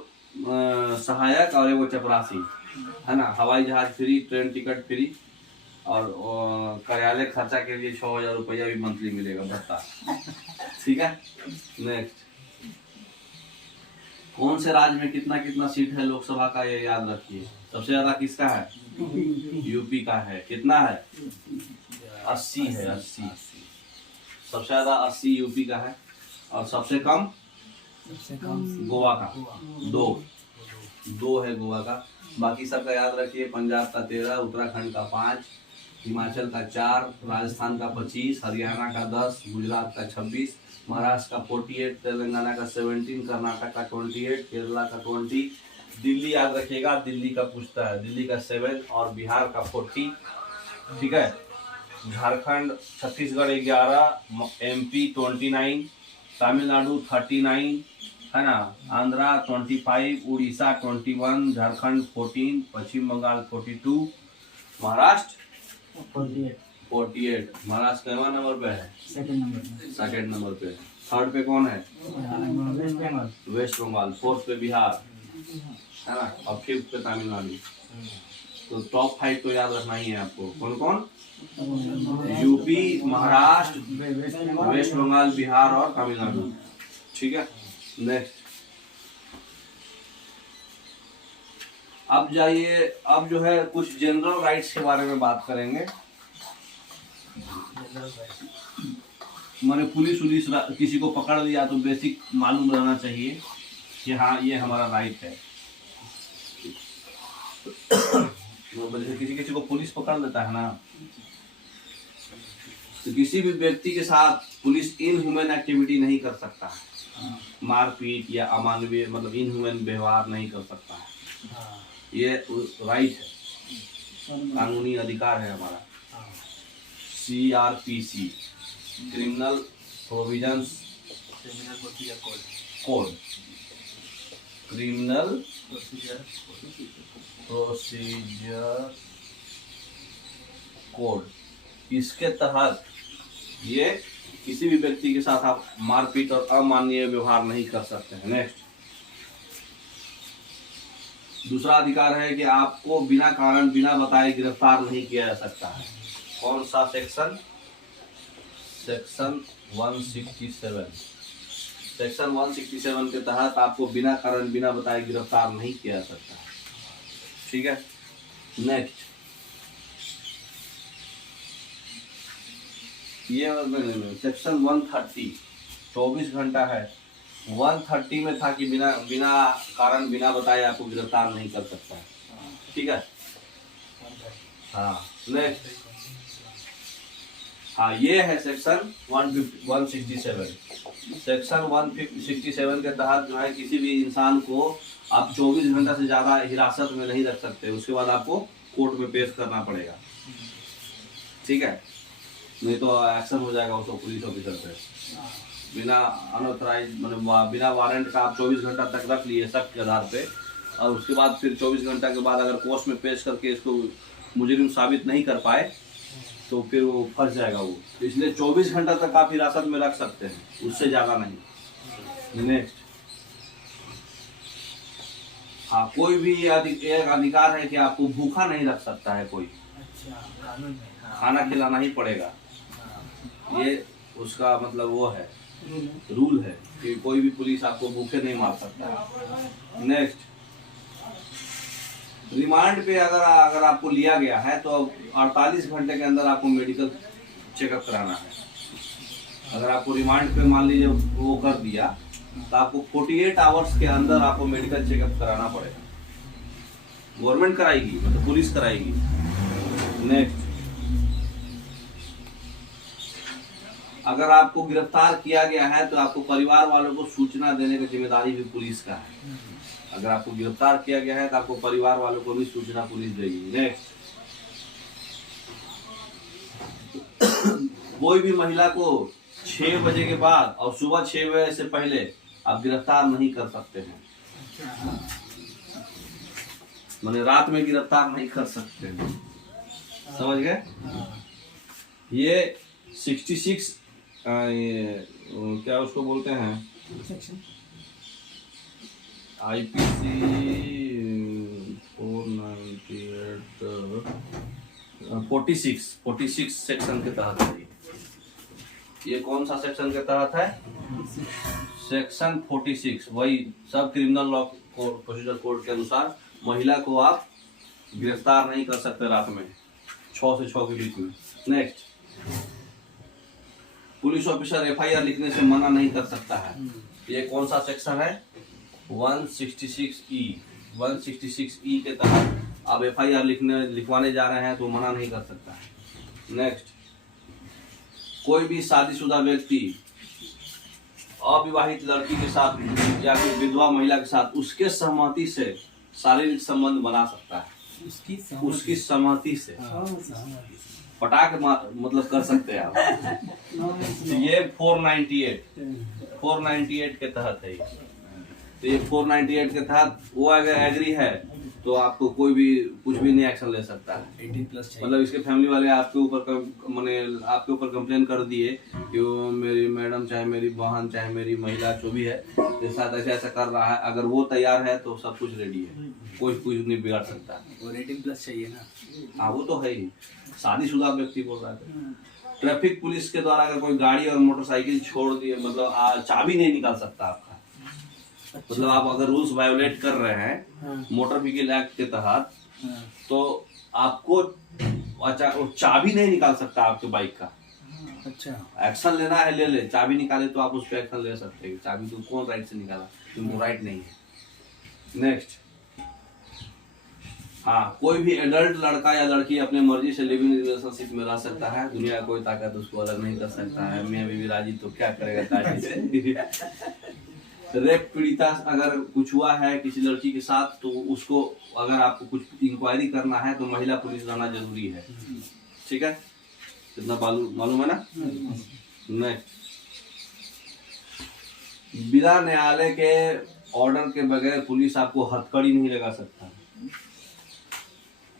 सहायक और एगो चपरासी, है ना। हवाई जहाज फ्री, ट्रेन टिकट फ्री, और कार्यालय खर्चा के लिए 6,000 रुपया भी मंथली मिलेगा भत्ता, ठीक है। नेक्स्ट, कौन से राज्य में कितना कितना सीट है लोकसभा का, ये याद रखिए। सबसे ज्यादा किसका है? यूपी का है। कितना है? 80 है, 80। सबसे ज्यादा 80 यूपी का है, और सबसे कम गोवा का 2 है गोवा का। बाकी सबका याद रखिए। पंजाब का 13, उत्तराखंड का 5, हिमाचल का 4, राजस्थान का 25, हरियाणा का 10, गुजरात का 26, महाराष्ट्र का 48, तेलंगाना का 17, कर्नाटक का 28, केरला का 20, दिल्ली याद रखिएगा, दिल्ली का पूछता है, दिल्ली का 7 और बिहार का 40, ठीक है। झारखंड, छत्तीसगढ़ 11, एमपी 29, तमिलनाडु 39, है ना, आंध्रा 25, उड़ीसा 21, झारखंड 14, पश्चिम बंगाल 42, महाराष्ट्र 48। महाराष्ट्र केवा नंबर पे है? सेकंड नंबर पे। थर्ड पे कौन है? वेस्ट बंगाल। 4th पे बिहार, है ना, और 5th पे तमिलनाडु। तो टॉप 5 तो याद रखना ही है आपको। कौन कौन? यूपी, महाराष्ट्र, वेस्ट बंगाल, बिहार और तमिलनाडु, ठीक है। नेक्स्ट, अब जाइए, अब जो है कुछ जनरल राइट्स के बारे में बात करेंगे। मैंने पुलिस किसी को पकड़ लिया तो बेसिक मालूम रहना चाहिए कि हाँ ये हमारा राइट है। जैसे किसी किसी को पुलिस पकड़ लेता है ना, तो किसी भी व्यक्ति के साथ पुलिस इनह्यूमन एक्टिविटी नहीं कर सकता है, मारपीट या अमानवीय मतलब इनह्यूमन व्यवहार नहीं कर सकता है। ये राइट है, कानूनी अधिकार है हमारा। CRPC criminal provisions code, criminal procedure code, इसके तहत ये किसी भी व्यक्ति के साथ आप मारपीट और अमानवीय व्यवहार नहीं कर सकते हैं। नेक्स्ट, दूसरा अधिकार है कि आपको बिना कारण बिना बताए गिरफ्तार नहीं किया जा सकता है। कौन सा सेक्शन? सेक्शन 167। सेक्शन 167 के तहत आपको बिना कारण बिना बताए गिरफ्तार नहीं किया जा सकता है। ठीक है। नेक्स्ट, ये सेक्शन 130 24 घंटा है। 130 में था कि बिना कारण बिना बताए आपको गिरफ्तार नहीं कर सकता है। ठीक है। हाँ, नेक्स्ट, हाँ ये है सेक्शन 167। सेक्शन 167 के तहत जो है किसी भी इंसान को आप 24 घंटा से ज़्यादा हिरासत में नहीं रख सकते, उसके बाद आपको कोर्ट में पेश करना पड़ेगा। ठीक है, नहीं तो एक्शन हो जाएगा उसको पुलिस ऑफिसर पे। बिना अनऑथराइज मतलब बिना वारंट का आप 24 घंटा तक रख लिए शक के आधार पे, और उसके बाद फिर 24 घंटा के बाद अगर कोर्ट में पेश करके इसको मुजरिम साबित नहीं कर पाए तो फिर वो फंस जाएगा वो। तो इसलिए 24 घंटा तक आप हिरासत में रख सकते हैं, उससे ज़्यादा नहीं। नेक्स्ट, हाँ कोई भी एक अधिकार है कि आपको भूखा नहीं रख सकता है कोई। खाना खिलाना ही पड़ेगा, ये उसका मतलब वो है रूल है कि कोई भी पुलिस आपको भूखे नहीं मार सकता है। नेक्स्ट, रिमांड पे अगर आपको लिया गया है तो 48 घंटे के अंदर आपको मेडिकल चेकअप कराना है। अगर आपको रिमांड पे मान लीजिए वो कर दिया तो आपको 48 आवर्स के अंदर आपको मेडिकल चेकअप कराना पड़ेगा। गवर्नमेंट कराएगी मतलब पुलिस कराएगी। नेक्स्ट, अगर आपको गिरफ्तार किया गया है तो आपको परिवार वालों को सूचना देने की जिम्मेदारी भी पुलिस का है। अगर आपको गिरफ्तार किया गया है तो आपको परिवार वालों को भी सूचना पुलिस देगी। नेक्स्ट, कोई भी महिला को 6 बजे के बाद और सुबह 6 बजे से पहले आप गिरफ्तार नहीं कर सकते हैं। मैंने रात में गिरफ्तार नहीं कर सकते हैं, समझ गए? ये 66 क्या उसको बोलते हैं IPC 46 सेक्शन के तहत है। ये कौन सा सेक्शन के तहत है? सेक्शन 46। वही सब क्रिमिनल लॉ प्रोसीजर कोड के अनुसार महिला को आप गिरफ्तार नहीं कर सकते रात में 6 से 6 के बीच में। नेक्स्ट, पुलिस ऑफिसर FIR लिखने से मना नहीं कर सकता है। ये कौन सा सेक्शन है? 166E। 166E के तहत आप FIR लिखवाने जा रहे हैं तो मना नहीं कर सकता है। नेक्स्ट, कोई भी शादीशुदा व्यक्ति अविवाहित लड़की के साथ या फिर विधवा महिला के साथ उसके सहमति से शारीरिक संबंध बना सकता है। उसकी सहमति से पटाख मतलब कर सकते हैं आप। ये 498 के तहत है। तो ये 498 के तहत वो अगर एग्री है तो आपको कोई भी कुछ भी नहीं एक्शन ले सकता है। 18+ मतलब इसके फैमिली वाले आपके ऊपर कंप्लेन कर दिए कि वो मेरी मैडम चाहे मेरी बहन चाहे मेरी महिला जो भी है के साथ ऐसा कर रहा है, अगर वो तैयार है तो सब कुछ रेडी है, कोई कुछ नहीं बिगाड़ सकता। और 18+ चाहिए ना? हाँ वो तो है ही, शादीशुदा व्यक्ति बोल रहा है। ट्रैफिक पुलिस के द्वारा अगर कोई गाड़ी और मोटरसाइकिल छोड़ दिए मतलब चाबी नहीं निकाल सकता आपका। अच्छा। मतलब आप अगर रूल्स वायोलेट कर रहे हैं मोटर व्हीकल एक्ट के तहत तो आपको अच्छा चाबी नहीं निकाल सकता आपके बाइक का। अच्छा, एक्शन लेना है ले ले, चाबी निकाले तो आप उस पर एक्शन ले सकते हैं। चाबी तो कौन राइट से निकाला, तुमको राइट नहीं है। नेक्स्ट, हाँ, कोई भी एडल्ट लड़का या लड़की अपने मर्जी से लिविंग रिलेशनशिप में रह सकता है। दुनिया का कोई ताकत उसको अलग नहीं कर सकता है। मियां बीवी राजी तो क्या करेगा ताकि से। रेप पीड़िता अगर कुछ हुआ है किसी लड़की के साथ, तो उसको अगर आपको कुछ इंक्वायरी करना है तो महिला पुलिस रहना जरूरी है। ठीक है, कितना मालूम है ना। नेक्स्ट, बिना न्यायालय के ऑर्डर के बगैर पुलिस आपको हथकड़ी नहीं लगा सकता।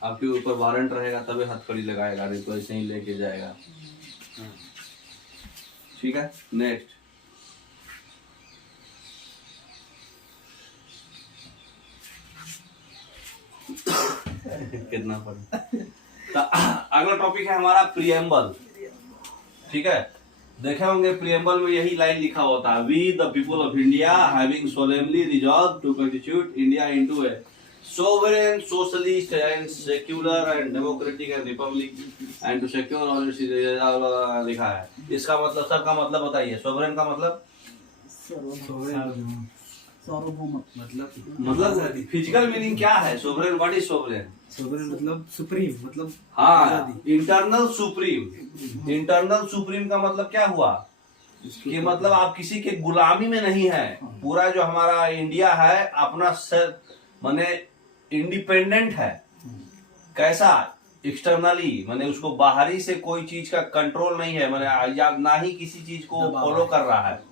आपके ऊपर वारंट रहेगा तभी हथकड़ी लगाएगा, नहीं तो ऐसे ही लेके जाएगा। ठीक है, नेक्स्ट, कितना पढ़े। तो अगला टॉपिक है हमारा प्रियम्बल। ठीक है, देखे होंगे प्रियम्बल में यही लाइन लिखा होता है, we the people of India having solemnly resolve to constitute India into a sovereign, socialist and secular and democratic and republic and to secure all its लिखा है। इसका मतलब, सर का मतलब बताइए। सोवरेन का मतलब मतलब फिजिकल मीनिंग क्या है sovereign? What is sovereign? Sovereign मतलब सुप्रीम, मतलब हाँ, इंटरनल सुप्रीम। इंटरनल सुप्रीम का मतलब क्या हुआ कि मतलब आप किसी के गुलामी में नहीं है। पूरा जो हमारा इंडिया है अपना माने इंडिपेंडेंट है। कैसा? एक्सटर्नली, माने उसको बाहरी से कोई चीज का कंट्रोल नहीं है, माने ना ही किसी चीज को फॉलो कर रहा है,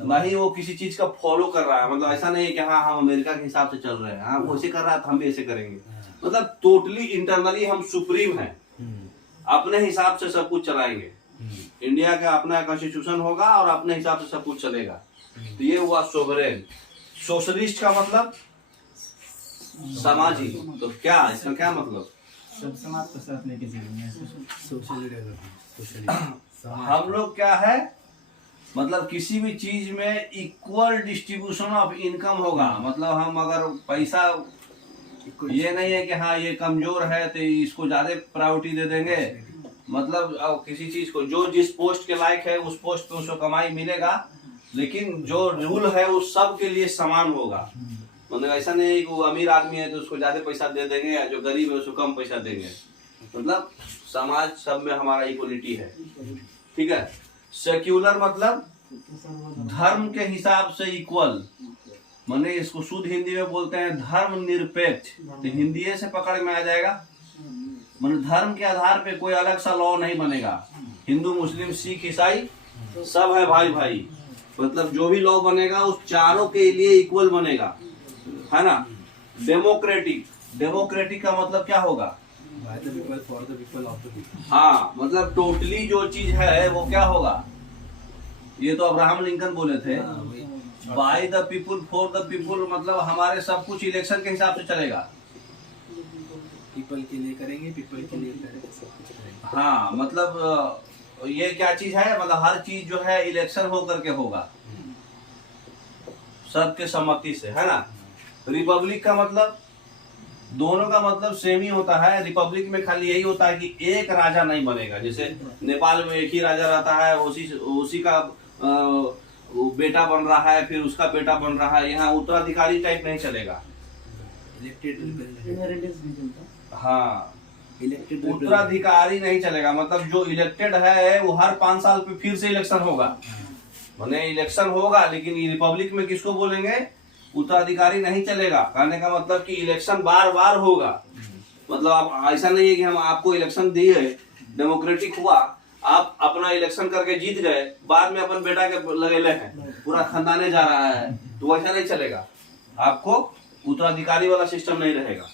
ना ही वो किसी चीज का फॉलो कर रहा है। मतलब ऐसा नहीं है कि हाँ हम अमेरिका के हिसाब से चल रहे हैं, हाँ वो ऐसे कर रहा है तो हम भी ऐसे करेंगे। मतलब टोटली इंटरनली हम सुप्रीम हैं, अपने हिसाब से सब कुछ चलाएंगे। इंडिया का अपना कॉन्स्टिट्यूशन होगा और अपने हिसाब से सब कुछ चलेगा। तो ये हुआ सोवरेन। सोशलिस्ट का मतलब समाजी। तो क्या इसका क्या मतलब? सब समाज को साथ लेके चलेंगे। हम लोग क्या है, मतलब किसी भी चीज में इक्वल डिस्ट्रीब्यूशन ऑफ इनकम होगा। मतलब हम अगर पैसा, ये नहीं है कि हाँ ये कमजोर है तो इसको ज्यादा प्रायोरिटी दे देंगे। मतलब किसी चीज को जो जिस पोस्ट के लायक है उस पोस्ट पे उसको कमाई मिलेगा, लेकिन जो रूल है वो सब के लिए समान होगा। मतलब ऐसा नहीं है कि वो अमीर आदमी है तो उसको ज्यादा पैसा दे देंगे या जो गरीब है उसको कम पैसा देंगे। मतलब समाज सब में हमारा इक्वलिटी है। ठीक है, सेक्युलर मतलब धर्म के हिसाब से इक्वल, माने इसको शुद्ध हिंदी में बोलते हैं धर्म निरपेक्ष। तो हिंदी से पकड़ में आ जाएगा, माने धर्म के आधार पे कोई अलग सा लॉ नहीं बनेगा। हिंदू, मुस्लिम, सिख, ईसाई सब है भाई भाई। मतलब जो भी लॉ बनेगा उस चारों के लिए इक्वल बनेगा, है ना। डेमोक्रेटिक, डेमोक्रेटिक का मतलब क्या होगा? By the people, for the people, of the people. हाँ, मतलब टोटली जो चीज है वो क्या होगा? ये तो अब्राहम लिंकन बोले थे, by the people for the people. मतलब हमारे सब कुछ इलेक्शन के हिसाब से चलेगा। पीपल के लिए करेंगे, पीपल के लिए करेंगे, सब कुछ करेंगे। हाँ, मतलब ये क्या चीज है, मतलब हर चीज जो है इलेक्शन हो करके होगा, सबके सम्मति से, है ना। रिपब्लिक का मतलब, दोनों का मतलब सेम ही होता है। रिपब्लिक में खाली यही होता है कि एक राजा नहीं बनेगा। जैसे नेपाल में एक ही राजा रहता है, उसी का बेटा बन रहा है, फिर उसका बेटा बन रहा है। यहाँ उत्तराधिकारी टाइप नहीं चलेगा। हाँ, इलेक्टेड उत्तराधिकारी नहीं चलेगा। मतलब जो इलेक्टेड है वो हर 5 साल पे फिर से इलेक्शन होगा। माने इलेक्शन होगा, लेकिन रिपब्लिक में किसको बोलेंगे? उत्तराधिकारी नहीं चलेगा। कहने का मतलब कि इलेक्शन बार बार होगा। मतलब आप ऐसा नहीं है कि हम आपको इलेक्शन दिए, डेमोक्रेटिक हुआ, आप अपना इलेक्शन करके जीत गए, बाद में अपन बेटा के लगेले हैं, पूरा खानदाने जा रहा है, तो वैसा नहीं चलेगा। आपको उत्तराधिकारी वाला सिस्टम नहीं रहेगा।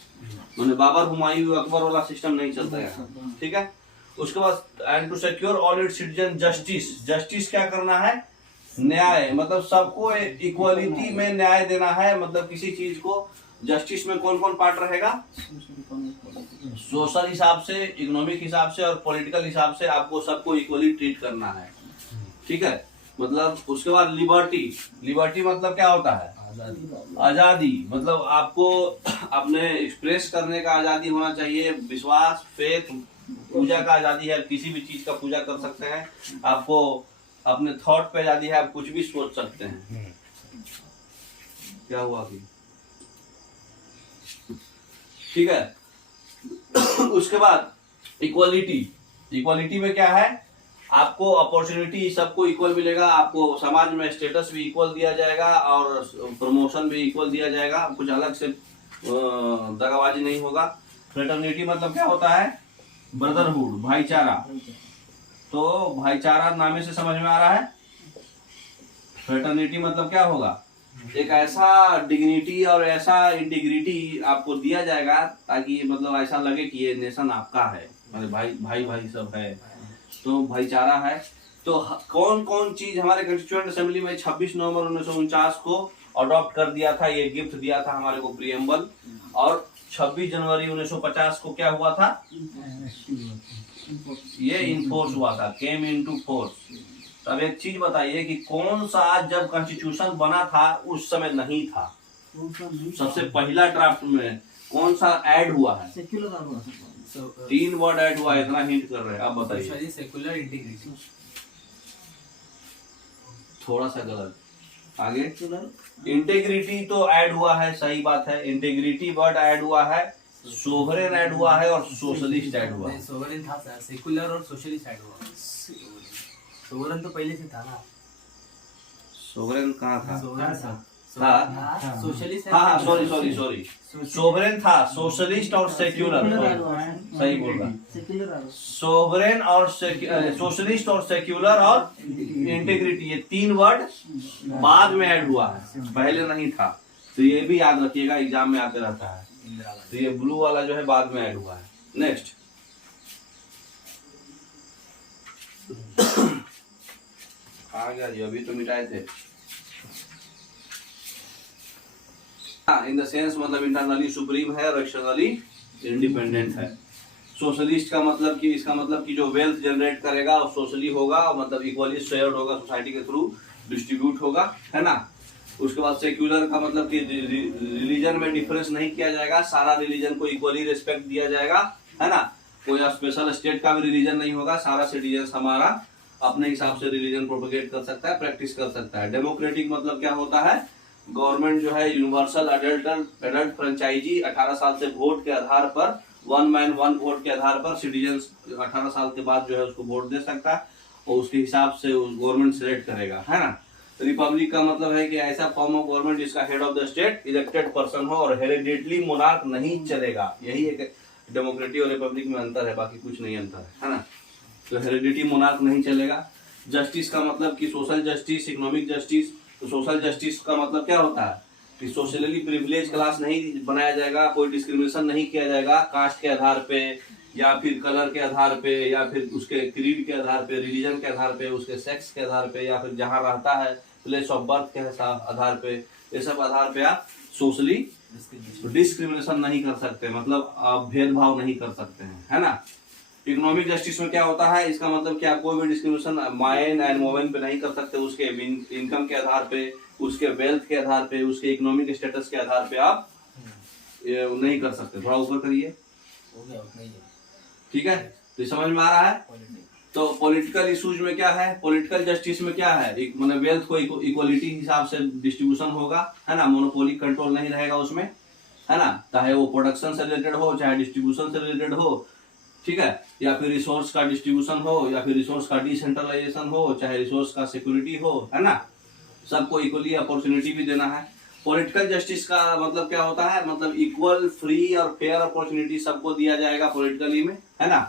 मैंने बाबर, हुमायूं, अकबर वाला सिस्टम नहीं चलता है। ठीक है, उसके बाद and to secure all its citizen justice. Justice क्या करना है? न्याय। मतलब सबको इक्वलिटी में न्याय देना है। मतलब किसी चीज को जस्टिस में कौन कौन पार्ट रहेगा? सोशल हिसाब से, इकोनॉमिक हिसाब से और पॉलिटिकल हिसाब से आपको सबको इक्वली ट्रीट करना है। ठीक है, मतलब उसके बाद लिबर्टी। लिबर्टी मतलब क्या होता है? आजादी। मतलब आपको अपने एक्सप्रेस करने का आजादी होना चाहिए। विश्वास, फेथ, पूजा का आजादी है, किसी भी चीज का पूजा कर सकते हैं। आपको अपने थॉट पे आजादी है, आप कुछ भी सोच सकते हैं। क्या हुआ अभी? ठीक है। उसके बाद इक्वालिटी, इक्वालिटी में क्या है, आपको अपॉर्चुनिटी सबको इक्वल मिलेगा, आपको समाज में स्टेटस भी इक्वल दिया जाएगा और प्रमोशन भी इक्वल दिया जाएगा, कुछ अलग से दगाबाजी नहीं होगा। फ्रेटर्निटी मतलब क्या होता है, ब्रदरहुड, भाईचारा। तो भाईचारा नामे से समझ में आ रहा है। फ्रेटर्निटी मतलब क्या होगा, एक ऐसा डिग्निटी और ऐसा इंटीग्रिटी आपको दिया जाएगा ताकि मतलब ऐसा लगे कि ये नेशन आपका है, मतलब भाई भाई भाई सब है, तो भाईचारा है। तो कौन कौन चीज हमारे कॉन्स्टिट्यूएंट असेंबली में 26 नवंबर 1949 को अडॉप्ट कर दिया था, ये गिफ्ट दिया था हमारे को प्रीएम्बल, और 26 जनवरी 1950 को क्या हुआ था, ये इनफोर्स हुआ था, केम इनटू फोर्स। तब एक चीज बताइए कि कौन सा जब कॉन्स्टिट्यूशन बना था उस समय नहीं था, सबसे पहला ड्राफ्ट में कौन सा ऐड हुआ है, तीन वर्ड ऐड हुआ है, इतना हिंट कर रहे हैं, आप बताइए। सेकुलर इंटीग्रिटी, थोड़ा सा गलत, आगे। इंटेग्रिटी तो ऐड हुआ है, सही बात है, इंटेग्रिटी वर्ड ऐड हुआ है, सोवरेन ऐड हुआ है और सोशलिस्ट ऐड हुआ है। सोवरेन था सर, सेकुलर और सोशलिस्ट ऐड हुआ। सोवरेन तो पहले से था ना, सोवरेन कहाँ था, सोवरेन था, सोशलिस्ट हाँ सॉरी सॉरी सॉरी, सोवरेन था, सोशलिस्ट और सेक्युलर, सही बोल रहा, सोवरेन और सोशलिस्ट और सेक्युलर और इंटीग्रिटी, ये तीन वर्ड बाद में ऐड हुआ है, पहले नहीं था। तो ये भी याद रखिएगा, एग्जाम में आते रहता है। तो ये ब्लू वाला जो है बाद में ऐड हुआ है। नेक्स्ट, आ गया जी, अभी तो मिटाए थे। इन द सेंस मतलब इंटरनली सुप्रीम है और एक्सटर्नली इंडिपेंडेंट है। सोशलिस्ट का मतलब कि, इसका मतलब कि जो वेल्थ जनरेट करेगा और सोशली होगा, मतलब इक्वली शेयर्ड होगा, सोसाइटी के थ्रू डिस्ट्रीब्यूट होगा, है ना। उसके बाद सेक्युलर का मतलब कि रिलीजन में डिफरेंस नहीं किया जाएगा, सारा रिलीजन को इक्वली रिस्पेक्ट दिया जाएगा, है ना। कोई स्पेशल स्टेट का भी रिलीजन नहीं होगा, सारा सिटीजन हमारा अपने हिसाब से रिलीजन प्रोपेगेट कर सकता है, प्रैक्टिस कर सकता है। डेमोक्रेटिक मतलब क्या होता है, गवर्नमेंट जो है यूनिवर्सल एडल्ट फ्रेंचाइजी, 18 साल से वोट के आधार पर, वन मैन वन वोट के आधार पर सिटीजन 18 साल के बाद जो है उसको वोट दे सकता है और उसके हिसाब से गवर्नमेंट सिलेक्ट करेगा, है ना। रिपब्लिक का मतलब है कि ऐसा फॉर्म ऑफ गवर्नमेंट जिसका head of the state elected person हो और हेरिडेटली मोनार्क नहीं चलेगा। यही एक डेमोक्रेटिक और रिपब्लिक में अंतर है, बाकी कुछ नहीं अंतर है ना। तो हेरिडिटी मोनार्क नहीं चलेगा। जस्टिस का मतलब कि सोशल जस्टिस, इकोनॉमिक जस्टिस। तो सोशल जस्टिस का मतलब क्या होता है कि सोशली प्रिविलेज क्लास नहीं बनाया जाएगा, कोई डिस्क्रिमिनेशन नहीं किया जाएगा कास्ट के आधार पे या फिर कलर के आधार पे या फिर उसके क्रीड के आधार पे, रिलीजन के आधार पे, उसके सेक्स के आधार पे या फिर जहाँ रहता है प्लेस ऑफ बर्थ के आधार पे, ये सब आधार पे आप सोशली डिस्क्रिमिनेशन नहीं कर सकते, मतलब आप भेदभाव नहीं कर सकते हैं, है ना। इकोनॉमिक जस्टिस में क्या होता है, इसका मतलब कि आप कोई भी डिस्क्रिमिनेशन मैन एंड वुमेन पे नहीं कर सकते, उसके इनकम के आधार पे, उसके वेल्थ के आधार पे, उसके इकोनॉमिक स्टेटस के आधार पे आप नहीं कर सकते। थोड़ा ऊपर करिए, ठीक है। तो समझ में आ रहा है। तो पॉलिटिकल इश्यूज में क्या है, पॉलिटिकल जस्टिस में क्या है, मतलब वेल्थ को इक्वलिटी हिसाब से डिस्ट्रीब्यूशन होगा, है ना। मोनोपोलिक कंट्रोल नहीं रहेगा उसमें, है ना, चाहे वो प्रोडक्शन से रिलेटेड हो चाहे डिस्ट्रीब्यूशन से रिलेटेड हो, ठीक है, या फिर रिसोर्स का डिस्ट्रीब्यूशन हो या फिर रिसोर्स का डिसेंट्रलाइजेशन हो, चाहे रिसोर्स का सिक्योरिटी हो, है ना, सबको इक्वली अपॉर्चुनिटी भी देना है। पॉलिटिकल जस्टिस का मतलब क्या होता है, मतलब इक्वल फ्री और फेयर अपॉर्चुनिटी सबको दिया जाएगा पॉलिटिकली में, है ना।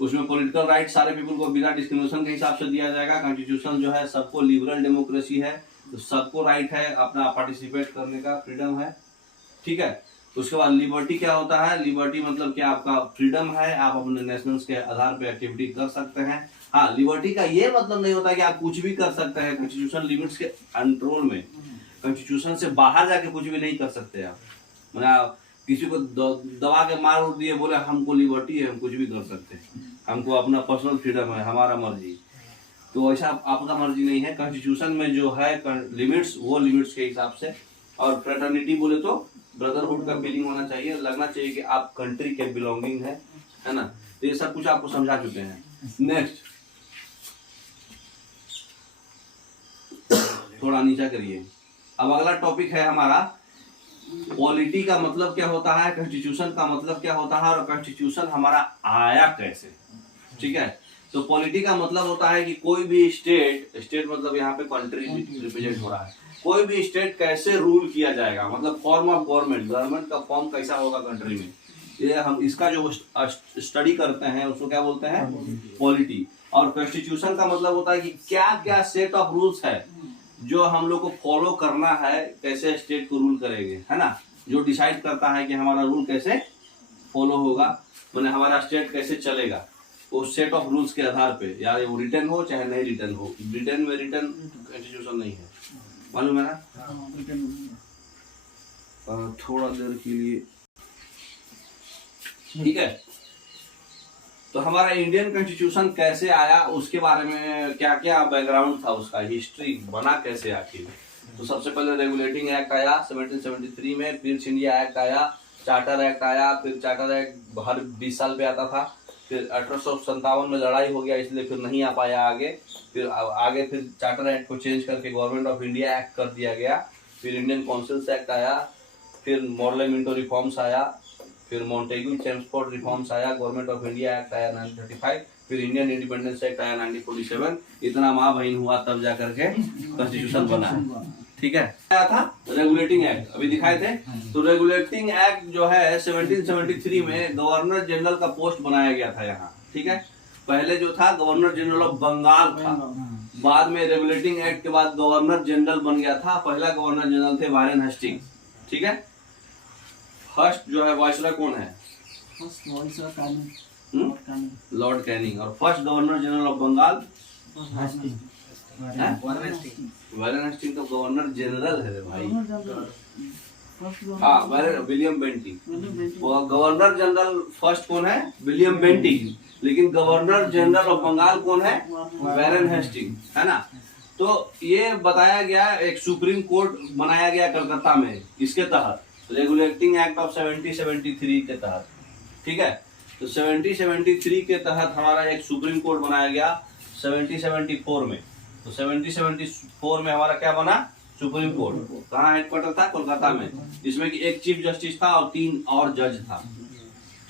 उसमें पॉलिटिकल राइट सारे पीपल को बिना डिस्क्रिमिनेशन के हिसाब से दिया जाएगा। कॉन्स्टिट्यूशन जो है सबको लिबरल डेमोक्रेसी है, तो सबको राइट है अपना पार्टिसिपेट करने का, फ्रीडम है, ठीक है। उसके बाद लिबर्टी क्या होता है, लिबर्टी मतलब कि आपका फ्रीडम है, आप अपने नेशनल्स के आधार पे एक्टिविटी कर सकते हैं। हाँ, लिबर्टी का ये मतलब नहीं होता कि आप कुछ भी कर सकते हैं, कॉन्स्टिट्यूशन लिमिट्स के कंट्रोल में, कॉन्स्टिट्यूशन से बाहर जाके कुछ भी नहीं कर सकते आप। मतलब किसी को दबा के मार दिए, बोले हमको लिबर्टी है, हम कुछ भी कर सकते हैं, हमको अपना पर्सनल फ्रीडम है, हमारा मर्जी, तो ऐसा आपका मर्जी नहीं है। कॉन्स्टिट्यूशन में जो है लिमिट्स, वो लिमिट्स के हिसाब से। और फ्रेटर्निटी बोले तो ब्रदरहुड का फीलिंग होना चाहिए, लगना चाहिए कि आप कंट्री के बिलोंगिंग है ना। तो ये सब कुछ आपको समझा चुके हैं। नेक्स्ट, थोड़ा नीचा करिए। अब अगला टॉपिक है हमारा पॉलिटी का मतलब क्या होता है, कॉन्स्टिट्यूशन का मतलब क्या होता है, और कॉन्स्टिट्यूशन हमारा आया कैसे, ठीक है। तो पॉलिटी का मतलब होता है कि कोई भी स्टेट मतलब यहाँ पे कंट्री रिप्रेजेंट हो रहा है, कोई भी स्टेट कैसे रूल किया जाएगा, मतलब फॉर्म ऑफ गवर्नमेंट का फॉर्म कैसा होगा कंट्री में, ये हम इसका जो स्टडी करते हैं उसको क्या बोलते हैं, पॉलिटी। और कॉन्स्टिट्यूशन का मतलब होता है कि क्या क्या सेट ऑफ रूल्स है जो हम लोग को फॉलो करना है, कैसे स्टेट को रूल करेंगे, है ना, जो डिसाइड करता है कि हमारा रूल कैसे फॉलो होगा, मैंने हमारा स्टेट कैसे चलेगा, उस सेट ऑफ रूल्स के आधार पे, या वो रिटर्न हो चाहे नहीं रिटर्न हो। ब्रिटेन में रिटर्न कॉन्स्टिट्यूशन नहीं है, मालूम है ना। थोड़ा देर के लिए, ठीक है। तो हमारा इंडियन कॉन्स्टिट्यूशन कैसे आया, उसके बारे में क्या क्या बैकग्राउंड था, उसका हिस्ट्री बना कैसे आखिर। तो सबसे पहले रेगुलेटिंग एक्ट आया 1773 में, फिर इंडिया एक्ट आया, चार्टर एक्ट आया, फिर चार्टर एक्ट हर 20 साल पे आता था, फिर 1857 में लड़ाई हो गया इसलिए फिर नहीं आ पाया आगे, फिर चार्टर एक्ट को चेंज करके गवर्नमेंट ऑफ इंडिया एक्ट कर दिया गया, फिर इंडियन काउंसिल्स एक्ट आया, फिर मॉडल मिंटो रिफॉर्म्स आया, फिर मॉन्टेग्यू चेम्सफोर्ड रिफॉर्म्स आया, गवर्नमेंट ऑफ इंडिया एक्ट आया 1935, फिर इंडियन इंडिपेंडेंस एक्ट आया 1947। इतना माँ बहन हुआ तब जा करके कॉन्स्टिट्यूशन बना, ठीक है। आया था रेगुलेटिंग एक्ट, अभी दिखाए थे। तो रेगुलेटिंग एक्ट जो है 1773 में गवर्नर जनरल का पोस्ट बनाया गया था यहाँ, ठीक है। पहले जो था गवर्नर जनरल ऑफ बंगाल था, बाद में रेगुलेटिंग एक्ट के बाद गवर्नर जनरल बन गया था। पहला गवर्नर जनरल थे वारेन हेस्टिंग्स, ठीक है। फर्स्ट जो है वाइसरॉय कौन है, लॉर्ड कैनिंग। और first governor general of Bengal Warren Hastings, तो गवर्नर जनरल है भाई, हाँ William Bentinck. Governor general first कौन है, विलियम बेंटिंग, लेकिन गवर्नर जनरल ऑफ बंगाल कौन है, वारेन हेस्टिंग, है ना। तो ये बताया गया, एक सुप्रीम कोर्ट बनाया गया कलकत्ता में, इसके तहत रेगुलेटिंग एक्ट ऑफ 1773 के तहत, ठीक है। तो 1773 के तहत हमारा एक सुप्रीम कोर्ट बनाया गया 1774 में। तो 1774 में हमारा क्या बना, सुप्रीम कोर्ट। कहाँ हेडक्वार्टर था, कोलकाता में, जिसमें कि एक चीफ जस्टिस था और 3 और जज था,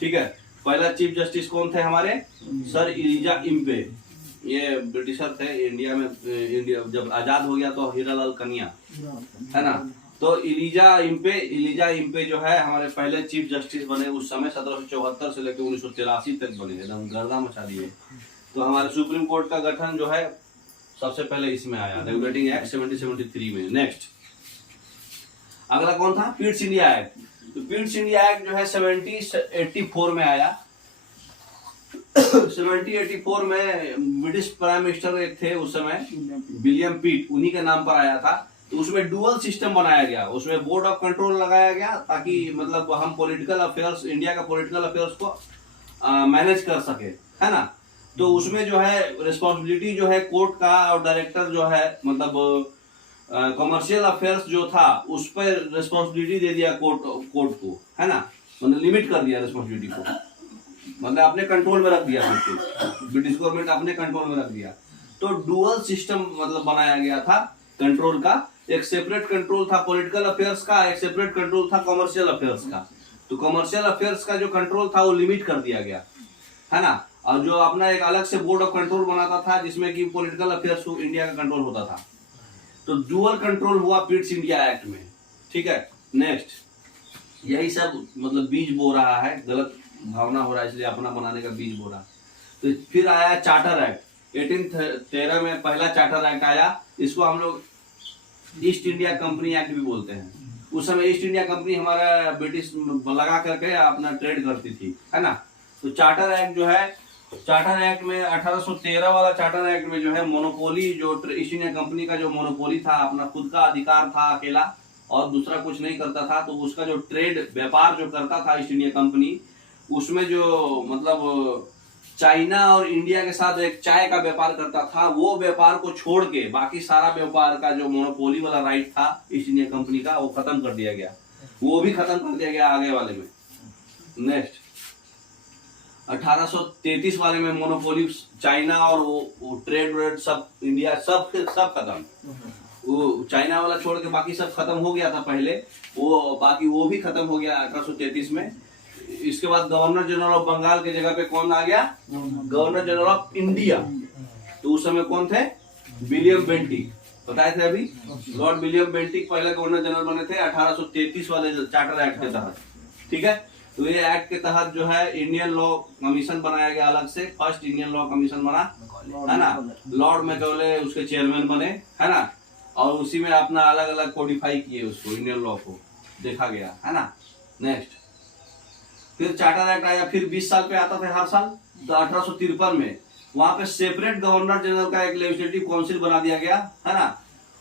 ठीक है। पहला चीफ जस्टिस कौन थे हमारे, सर इलिजा इम्पे, ये ब्रिटिशर थे इंडिया में। इंडिया जब आजाद हो गया तो हीरालाल कन्या, है ना। तो इलिजा इम्पे जो है हमारे पहले चीफ जस्टिस बने उस समय, 1774 से लेकर 1983 तक बने, एकदम गर्दा मचा दिए। तो हमारे सुप्रीम कोर्ट का गठन जो है सबसे पहले इसमें आया, रेगुलेटिंग एक्ट 1773 में। नेक्स्ट अगला कौन था, पिट्स इंडिया एक्ट। तो पिट्स इंडिया एक्ट जो है 1784 में आया। 1784 में ब्रिटिश प्राइम मिनिस्टर एक थे उस समय, विलियम पिट, उन्हीं के नाम पर आया था। तो उसमें डुअल सिस्टम बनाया गया, उसमें बोर्ड ऑफ कंट्रोल लगाया गया, ताकि मतलब हम पॉलिटिकल अफेयर्स, इंडिया का पॉलिटिकल अफेयर्स को मैनेज कर सके, है ना। तो उसमें जो है रिस्पॉन्सिबिलिटी जो है कोर्ट का, और डायरेक्टर जो है मतलब कमर्शियल अफेयर्स जो था उस पर रिस्पॉन्सिबिलिटी दे दिया कोर्ट को, है ना, मतलब लिमिट कर दिया रिस्पॉन्सिबिलिटी को, मतलब अपने कंट्रोल में रख दिया, ब्रिटिश गवर्नमेंट अपने कंट्रोल में रख दिया। तो डुअल सिस्टम मतलब बनाया गया था कंट्रोल का, एक सेपरेट कंट्रोल था पॉलिटिकल अफेयर्स का, एक सेपरेट कंट्रोल था कमर्शियल अफेयर्स का। तो कमर्शियल अफेयर्स का जो कंट्रोल था वो लिमिट कर दिया गया, है ना। और जो अपना एक अलग से बोर्ड ऑफ कंट्रोल बनाता था जिसमें कि पॉलिटिकल अफेयर्स को इंडिया का कंट्रोल होता था। तो डुअल कंट्रोल हुआ पिट्स इंडिया एक्ट में, ठीक है। नेक्स्ट यही सब मतलब बीज बो रहा है, गलत भावना हो रहा है इसलिए अपना बनाने का बीज बो रहा। तो फिर आया चार्टर एक्ट 1813 में, पहला चार्टर एक्ट आया। इसको हम लोग ईस्ट इंडिया कंपनी एक्ट भी बोलते हैं। उस समय ईस्ट इंडिया कंपनी हमारा ब्रिटिश लगा करके अपना ट्रेड करती थी, है ना। तो चार्टर एक्ट जो है, चार्टर एक्ट में 1813 वाला चार्टर एक्ट में जो है मोनोपोली, जो ईस्ट इंडिया कंपनी का जो मोनोपोली था, अपना खुद का अधिकार था अकेला और दूसरा कुछ नहीं करता था। तो उसका जो ट्रेड व्यापार जो करता था ईस्ट इंडिया कंपनी, उसमें जो मतलब चाइना और इंडिया के साथ एक चाय का व्यापार करता था, वो व्यापार को छोड़ के बाकी सारा व्यापार का जो मोनोपोली वाला राइट था ईस्ट इंडिया कंपनी का, वो खत्म कर दिया गया, वो भी खत्म कर दिया गया आगे वाले में। नेक्स्ट 1833 वाले में मोनोपोली चाइना और वो ट्रेड सब इंडिया सब खत्म, वो चाइना वाला छोड़ के बाकी सब खत्म हो गया था पहले। वो बाकी वो भी खत्म हो गया 1833 में। इसके बाद गवर्नर जनरल ऑफ बंगाल के जगह पे कौन आ गया? Governor general of India. तो उस समय कौन थे? विलियम बेंटिक, बताए थे अभी। लॉर्ड विलियम बेंटिक पहले गवर्नर जनरल बने थे 1833 वाले चार्टर एक्ट के तहत। ठीक है, तो ये एक्ट के तहत जो है इंडियन लॉ कमीशन बनाया गया अलग से। फर्स्ट इंडियन लॉ कमीशन बना, है ना। लॉर्ड मैकॉले उसके चेयरमैन बने, है ना। और उसी में अपना अलग अलग कोडिफाई किए उसको, इंडियन लॉ को देखा गया, है ना। नेक्स्ट फिर चार्टर एक्ट आया, फिर 20 साल पे आता था हर साल। तो 1853 में वहां पे सेपरेट गवर्नर जनरल का एक लेजिस्लेटिव काउंसिल बना दिया गया, है ना।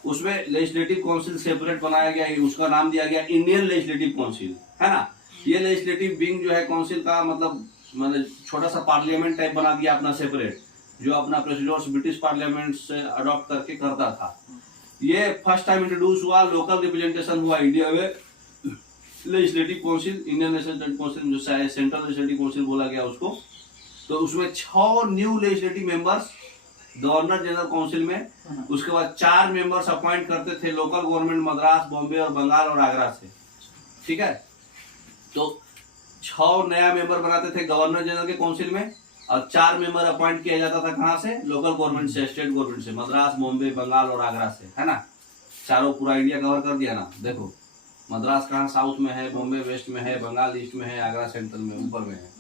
उसमें लेजिस्लेटिव काउंसिल सेपरेट बनाया गया, उसका नाम दिया गया इंडियन लेजिस्लेटिव काउंसिल, है ना। ये लेजिस्लेटिव विंग जो है काउंसिल का मतलब छोटा सा पार्लियामेंट टाइप बना दिया अपना सेपरेट, जो अपना प्रोसीजर्स ब्रिटिश पार्लियामेंट से अडॉप्ट करके करता था। ये फर्स्ट टाइम इंट्रोड्यूस हुआ, लोकल रिप्रेजेंटेशन हुआ इंडिया में। Legislative council, Indian legislative council जो सेंट्रल लेजिस्लेटिव काउंसिल बोला गया उसको। तो उसमें 6 new legislative members governor general council में। उसके बाद 4 मेंबर्स अपॉइंट करते थे लोकल गवर्नमेंट मद्रास, बॉम्बे और बंगाल और आगरा से। ठीक है, तो 6 नया मेंबर बनाते थे गवर्नर जनरल के काउंसिल में, और 4 मेंबर अपॉइंट किया जाता था कहाँ से? लोकल गवर्नमेंट से, स्टेट गवर्नमेंट से, मद्रास, बॉम्बे, बंगाल और आगरा से, है ना। चारों पूरा इंडिया कवर कर दिया ना। देखो मद्रास कहाँ साउथ में है, बॉम्बे वेस्ट में है, बंगाल ईस्ट में है, आगरा सेंट्रल में ऊपर में है।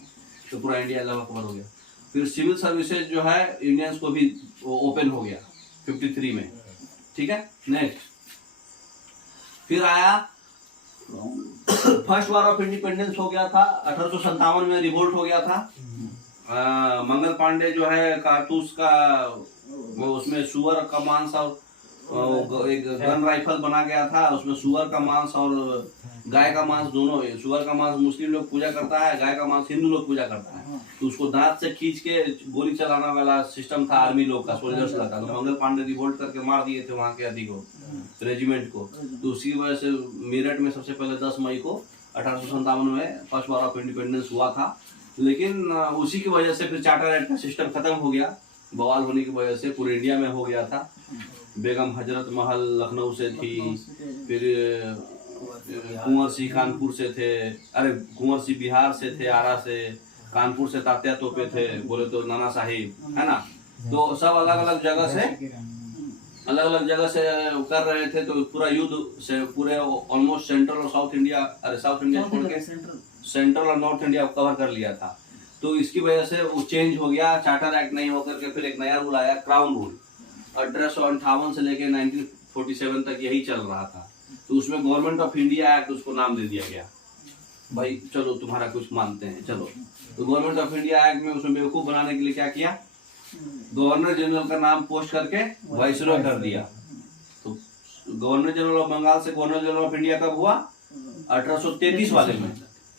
तो पूरा इंडिया लगभग कवर हो गया। फिर सिविल सर्विसेज जो है इंडियंस को भी ओपन हो गया 53 में। ठीक है, नेक्स्ट फिर आया फर्स्ट वार ऑफ इंडिपेंडेंस हो गया था। 1857 में रिवोल्ट हो गया था। मंगल पांडे जो है कारतूस का वो उसमें सुअर का मांस और एक गन राइफल बना गया था। उसमें सुअर का मांस और गाय का मांस दोनों है। सुअर का मांस मुस्लिम लोग पूजा करता है, गाय का मांस हिंदू लोग पूजा करता है। तो उसको दांत से खींच के गोली चलाने वाला सिस्टम था आर्मी लोग का, सोल्जर्स का। तो मंगल पांडे रिवोल्ट करके मार दिए थे वहां के अधिक रेजिमेंट को। तो उसी वजह से मेरठ में सबसे पहले 10 मई को 1857 में फर्स्ट वार ऑफ इंडिपेंडेंस हुआ था। लेकिन उसी की वजह से फिर चार्टर एक्ट का सिस्टम खत्म हो गया, बवाल होने की वजह से पूरे इंडिया में हो गया था। बेगम हजरत महल लखनऊ से थी, फिर कुंवर सिंह कानपुर से थे, अरे कुंवर सिंह बिहार से थे, आरा से, कानपुर से तात्या तोपे थे, बोले तो नाना साहिब, है ना। तो सब अलग अलग जगह से कर रहे थे। तो पूरा युद्ध से पूरे ऑलमोस्ट सेंट्रल और साउथ इंडिया, अरे साउथ इंडिया छोड़ के सेंट्रल और नॉर्थ इंडिया कवर कर लिया था। तो इसकी वजह से वो चेंज हो गया, चार्टर एक्ट नहीं होकर के फिर एक नया रूल आया, क्राउन रूल। 1858 से लेके 1947 तक यही चल रहा था। तो उसमें गवर्नमेंट ऑफ इंडिया एक्ट उसको नाम दे दिया गया। भाई चलो तुम्हारा कुछ मानते हैं, चलो। तो गवर्नमेंट ऑफ इंडिया एक्ट में उसमें बेवकूफ बनाने के लिए क्या किया? गवर्नर जनरल का नाम पोस्ट करके वाइसरॉय कर दिया। तो गवर्नर जनरल ऑफ बंगाल से गवर्नर जनरल ऑफ इंडिया कब हुआ? 1833 वाले में,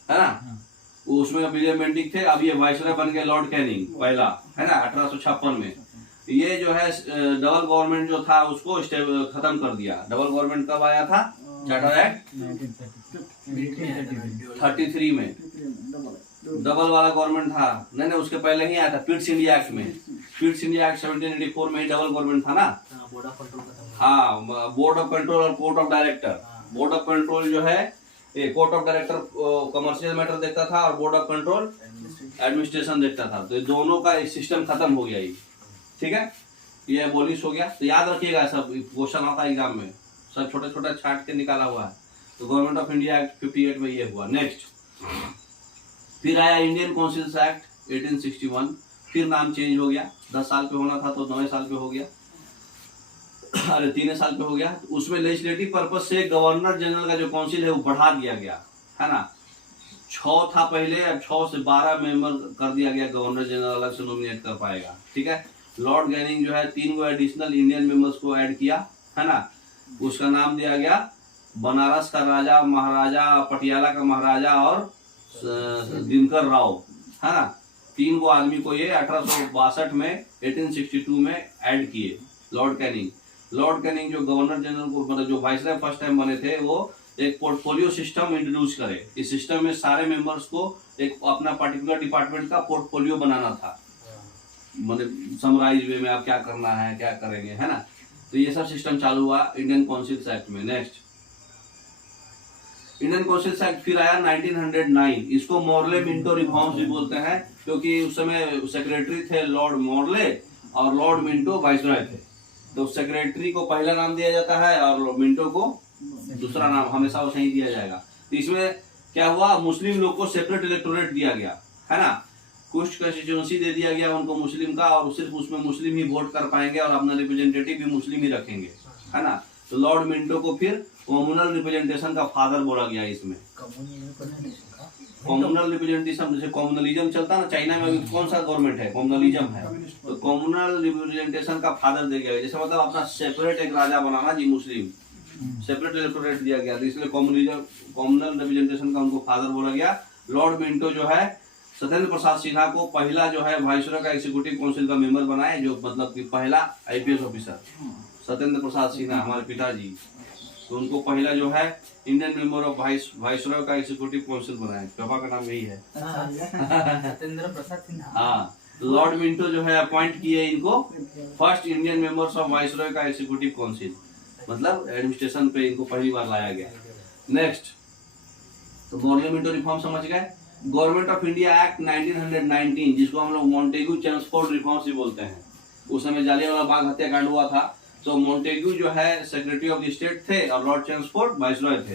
है ना। उसमें विलियम बेंटिक थे, अब ये वाइसरॉय बन गए लॉर्ड कैनिंग पहला, है ना, 1856 में। ये जो है डबल गवर्नमेंट जो था उसको खत्म कर दिया। डबल गवर्नमेंट कब आया था? चार्टर एक्ट 33 में डबल वाला गवर्नमेंट था। नहीं उसके पहले ही आया था पिट्स इंडिया एक्ट में। पिट्स इंडिया एक्ट 1784 में ही डबल गवर्नमेंट था ना। बोर्ड ऑफ कंट्रोल हाँ, बोर्ड ऑफ कंट्रोल और court of director. Board of control जो है court of director commercial matter देखता था और बोर्ड ऑफ कंट्रोल एडमिनिस्ट्रेशन देखता था। तो दोनों का सिस्टम खत्म हो गया। ठीक है, ये एबोलिश हो गया। तो याद रखिएगा, सब क्वेश्चन आता है एग्जाम में, सब छोटा छोटा छाट के निकाला हुआ है। तो गवर्नमेंट ऑफ इंडिया एक्ट 58 में ये हुआ। नेक्स्ट फिर आया इंडियन काउंसिल्स एक्ट 1861। फिर नाम चेंज हो गया, 10 साल पे होना था तो 9 साल पे हो गया, अरे 3 साल पे हो गया। उसमें लेजिस्लेटिव पर्पज से गवर्नर जनरल का जो काउंसिल है वो बढ़ा दिया गया, है ना। 6 था पहले, अब 6 से 12 मेंबर कर दिया गया। गवर्नर जनरल अलग से नॉमिनेट कर पाएगा। ठीक है, लॉर्ड कैनिंग जो है 3 गो एडिशनल इंडियन मेंबर्स को ऐड किया, है ना। उसका नाम दिया गया बनारस का राजा, महाराजा, पटियाला का महाराजा और दिनकर राव, है ना। 3 गो आदमी को ये 1862 में 1862 में ऐड किए लॉर्ड कैनिंग। लॉर्ड कैनिंग जो गवर्नर जनरल को, मतलब जो वाइसरॉय फर्स्ट टाइम बने थे, वो एक पोर्टफोलियो सिस्टम इंट्रोड्यूस करे। इस सिस्टम में सारे मेंबर्स को एक अपना पर्टिकुलर डिपार्टमेंट का पोर्टफोलियो बनाना था, मतलब समराइज वे में आप क्या करना है, क्या करेंगे, है ना। तो ये सब सिस्टम चालू हुआ इंडियन काउंसिल्स एक्ट में। नेक्स्ट इंडियन काउंसिल्स एक्ट फिर आया 1909, इसको मॉर्ले मिंटो रिफॉर्म्स भी बोलते हैं, क्योंकि उस समय सेक्रेटरी थे लॉर्ड मॉर्ले और लॉर्ड मिंटो वाइसरॉय थे। तो सेक्रेटरी को पहला नाम दिया जाता है और मिंटो को दूसरा नाम हमेशा वैसे ही दिया जाएगा। तो इसमें क्या हुआ, मुस्लिम लोग को सेपरेट इलेक्टोरेट दिया गया है ना, कुछ कंस्टिट्यूंसी दे दिया गया उनको मुस्लिम का, और सिर्फ उसमें मुस्लिम ही वोट कर पाएंगे और अपना रिप्रेजेंटेटिव भी मुस्लिम ही रखेंगे, है ना। तो लॉर्ड मिंटो को फिर कम्युनल रिप्रेजेंटेशन का फादर बोला गया इसमें। कम्युनल रिप्रेजेंटेशन जैसे कम्युनलिज्म चलता है ना, चाइना में अभी कौन सा गवर्नमेंट है, कम्युनलिज्म है, तो कम्युनल रिप्रेजेंटेशन का फादर दे गया। जैसे मतलब अपना सेपरेट एक राजा बनाना जी, मुस्लिम सेपरेट इलेक्टोरेट दिया गया, तो इसलिए कम्युनल रिप्रेजेंटेशन का उनको फादर बोला गया। लॉर्ड मिंटो जो है सत्येंद्र प्रसाद सिन्हा को पहला जो है वाइसरॉय का एग्जीक्यूटिव काउंसिल का मेंबर बनाए, जो मतलब कि पहला आईपीएस ऑफिसर सत्येंद्र प्रसाद सिन्हा हमारे पिताजी, तो उनको पहला जो है इंडियन मेंबर ऑफ वाइसरॉय का एग्जीक्यूटिव काउंसिल बनाए। पापा का नाम यही है सत्येंद्र प्रसाद सिन्हा। हाँ, लॉर्ड मिंटो जो है अपॉइंट किए इनको first Indian members of viceroy का एग्जीक्यूटिव काउंसिल, मतलब एडमिनिस्ट्रेशन पे इनको पहली बार लाया गया। नेक्स्ट, तो मॉर्ले मिंटो रिफॉर्म समझ गए। गवर्नमेंट ऑफ इंडिया एक्ट 1919, जिसको हम लोग मॉन्टेग्यू चेम्सफोर्ड रिफॉर्म्स भी बोलते हैं, उस समय जालियांवाला बाग हत्याकांड हुआ था, तो मॉन्टेग्यू जो है सेक्रेटरी ऑफ द स्टेट थे और लॉर्ड चेम्सफोर्ड वाइसरॉय थे।